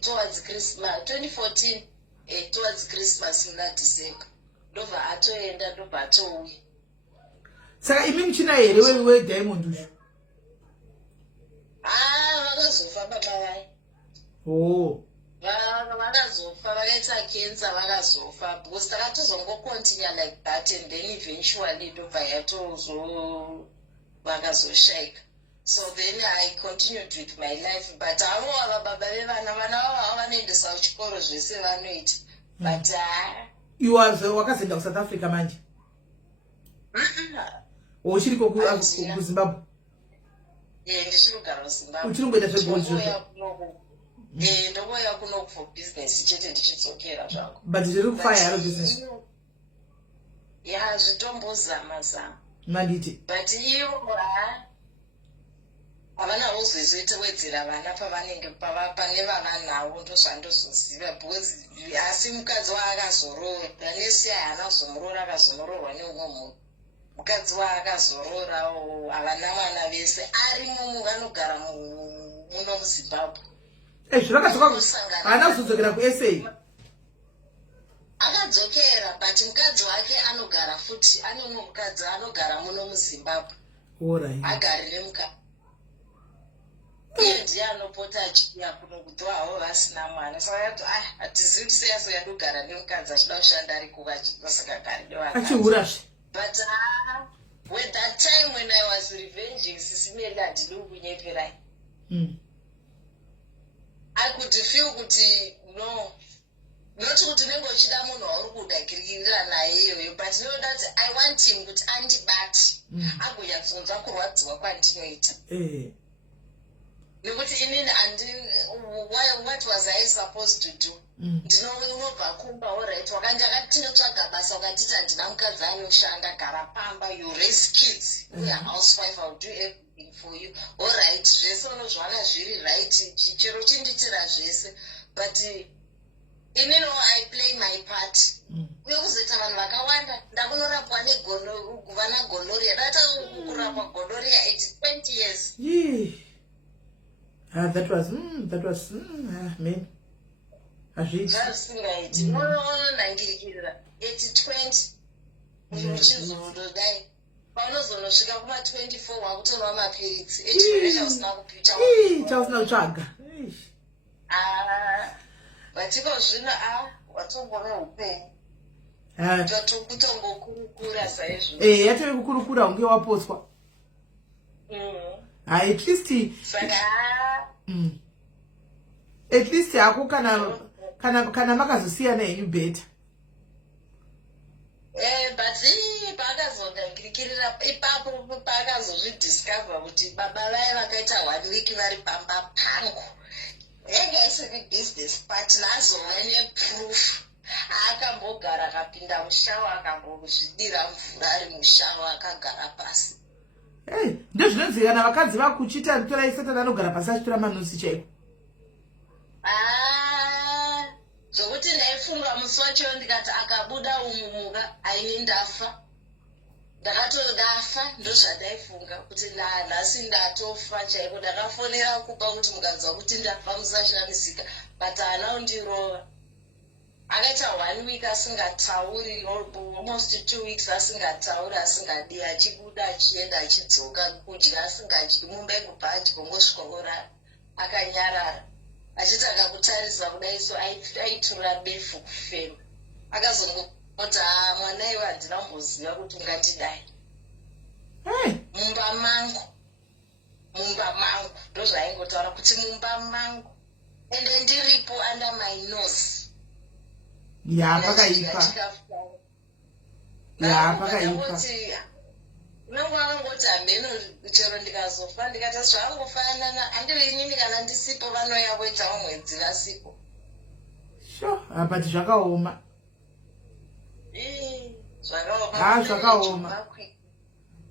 towards Christmas 2014 towards Christmas muna December ndobva atoenda ndobva atouya. Saka imi muchina here wewe Diamond uyu vakazofa baba vai vakazofa vakaita cancer vakazofa because takatozongocontinue like that and then eventually ndobva vakazoshaika So then I continued with my life. But I know baba vevana vanoendesa kuchikoro zvese vanoita. But you was wakazenda ku South Africa manje. Uchiri ku Zimbabwe. Ndichiri kugara kuZimbabwe. Uchiri kuenda zvegozvo. Ndokuya kuno for business chete ndichidzokera zvangu. But zviri kufaya haro business. Yeah, zvitombozama. Manditi. But iyo havana uzozvitowedzera vana pavanenge pane vavanavo ndozvandozoziva because asi mukadzi waakazorora nesi haana kuzomurora akazomurorwa neumwe munhu. Mukadzi waakazororawo havana mwana vese arimo vanogara muno muZimbabwe. Zvakadzoka haana kuzodzokera kuSA. Akadzokera but mukadzi wake anogara futi anono mukadzi anogara muno muZimbabwe. Alright. Agari nemukadzi. Iye ndiye anopota achiuya kuno kuti havo vasina mwana. Saka yati hatizivi kuseya so yandogara nemukadzi achida kushanda ari kuvasakagari nevakadzi. Achiurasve. But with that time when I was revenging Sisimeli handidi kunyeperai. I could feel kuti no. Not kuti unenge uchida munhu wauri kudakirira naye iyoyo, but know that I want him kuti andibate agonyatsonzwa kurwadziwa kwandinoita. Nekuti inini what was I supposed to do? Ndinobva kumba alright wakandakatinotsvaga basa ukatiti handina mukadzi anoshanda gara pamba you raise kids uya housewife I'll do everything for you alright zvese unozvana zviri right chero chinditira zvese but inini I play my part uye kuzoita vanhu vakawanda ndakunorapwa vana gonorrhea data kurapwa gonorrhea at 20 years. That was man. Zvasingaiti unonangirikirira 20 uchizodai paunozonosvika kuma-24 wakutorwa mapiritsi chausina kupita chausina kutsvaga but iko zvino watongove upenyu kutongokurukura saizvo yatove kukurukura unge waposwa at least hako kana makazosiyana henyu better. But pakazongangirikirira ipapo pakazozvidiscover kuti baba vaye vakaita 1 week vari pamba pangu enge isiri business partner azova neproof akambogara akapinda mushawa akambozvidira mvura ari mushawa akagara pasi. Ndozvinozivikana vakadzi vakuchita torai satani anogara pasi achitora manosi chaiko. Zvokuti ndaifunga musi wacho ndikati akabuda umumuka aini ndafa ndakatodafa ndozvandaifunga kuti nhasi ndatofa chaiko ndakafonera kupa kuti mukanzwa kuti ndafa musashamisika but haana kundirova. Akaita 1 week asingatauri almost 2 weeks asingatauri asingadi achibuda achienda achidzoka kudya asingadyi mumba kubva adyongosvika orara akanyarara achitanga kutarisa kudai so aitura befu kufema akazongoti mwana iwe handina mboziva kuti ungatidai mumba mangu ndozvaingotaura kuti mumba mangu ende ndiripo under my nose. Pakaipa. Nongoti hameno chero ndikazofa ndikati zvangofanana handiri inini kana ndisipo vanoya kuita mwedzi vasipo. Sure, but zvakaoma.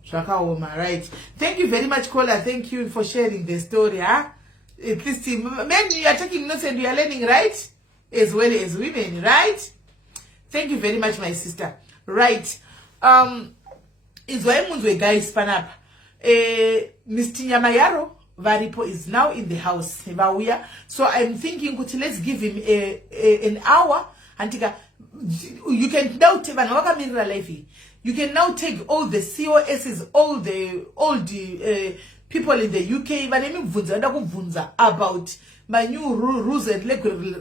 Zvakaoma, right. Thank you very much, caller. Thank you for sharing the story. At least men, you are taking notes and you are learning, right? As well as women, right? Thank you very much, my sister. Right. Izwaimunzwe guys panapa. Mr. Nyamayaro Varipo is now in the house. So I'm thinking, let's give him an hour. Antika, you can now take you can now take all the COSs, all the people in the UK about my new rules and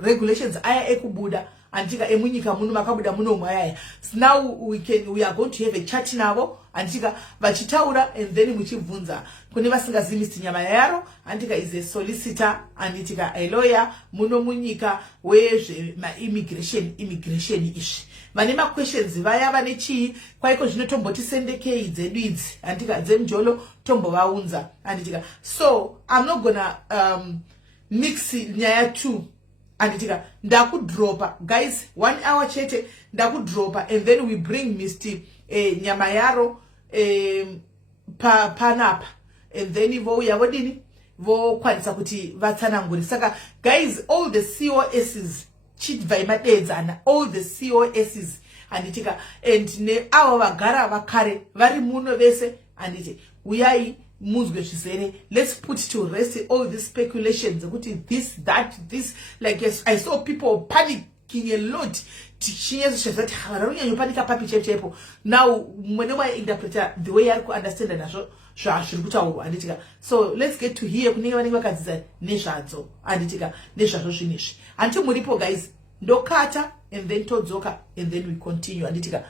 regulations aya ekubuda anditika emunyika muno makabuda muno mwayaya. Now we are going to have a chat navo anditika vachitaura and then muchibvunza kune vasingazimisi nyama yaro anditika is a solicitor anditika a lawyer muno munyika wezve immigration ishi vane ma questions vaya vane chii kwaiko zvinotomboti sendekei dzedu idzi anditika dzemjolo tombovaunza anditika. So I'm not gonna mix nyaya 2 anditika ndakudropa guys 1 hour chete ndakudropa and then we bring Mr. Nyama yaro panapa and then vouya vodini vokwanisa kuti vatsanangure. Saka guys all the COSs chibva imadedzana all the COSs anditika and ne avo vagara vakare vari muno vese anditi uyai muzwe zvizere. Let's put to rest all these speculations kuti this like yes, I saw people panicking a lot. Now when I interpret the way I could understand and so let's get to hear neshadzo anditika neshazo zvinishi until muripo guys ndokata and then todzoka and then we continue anditika.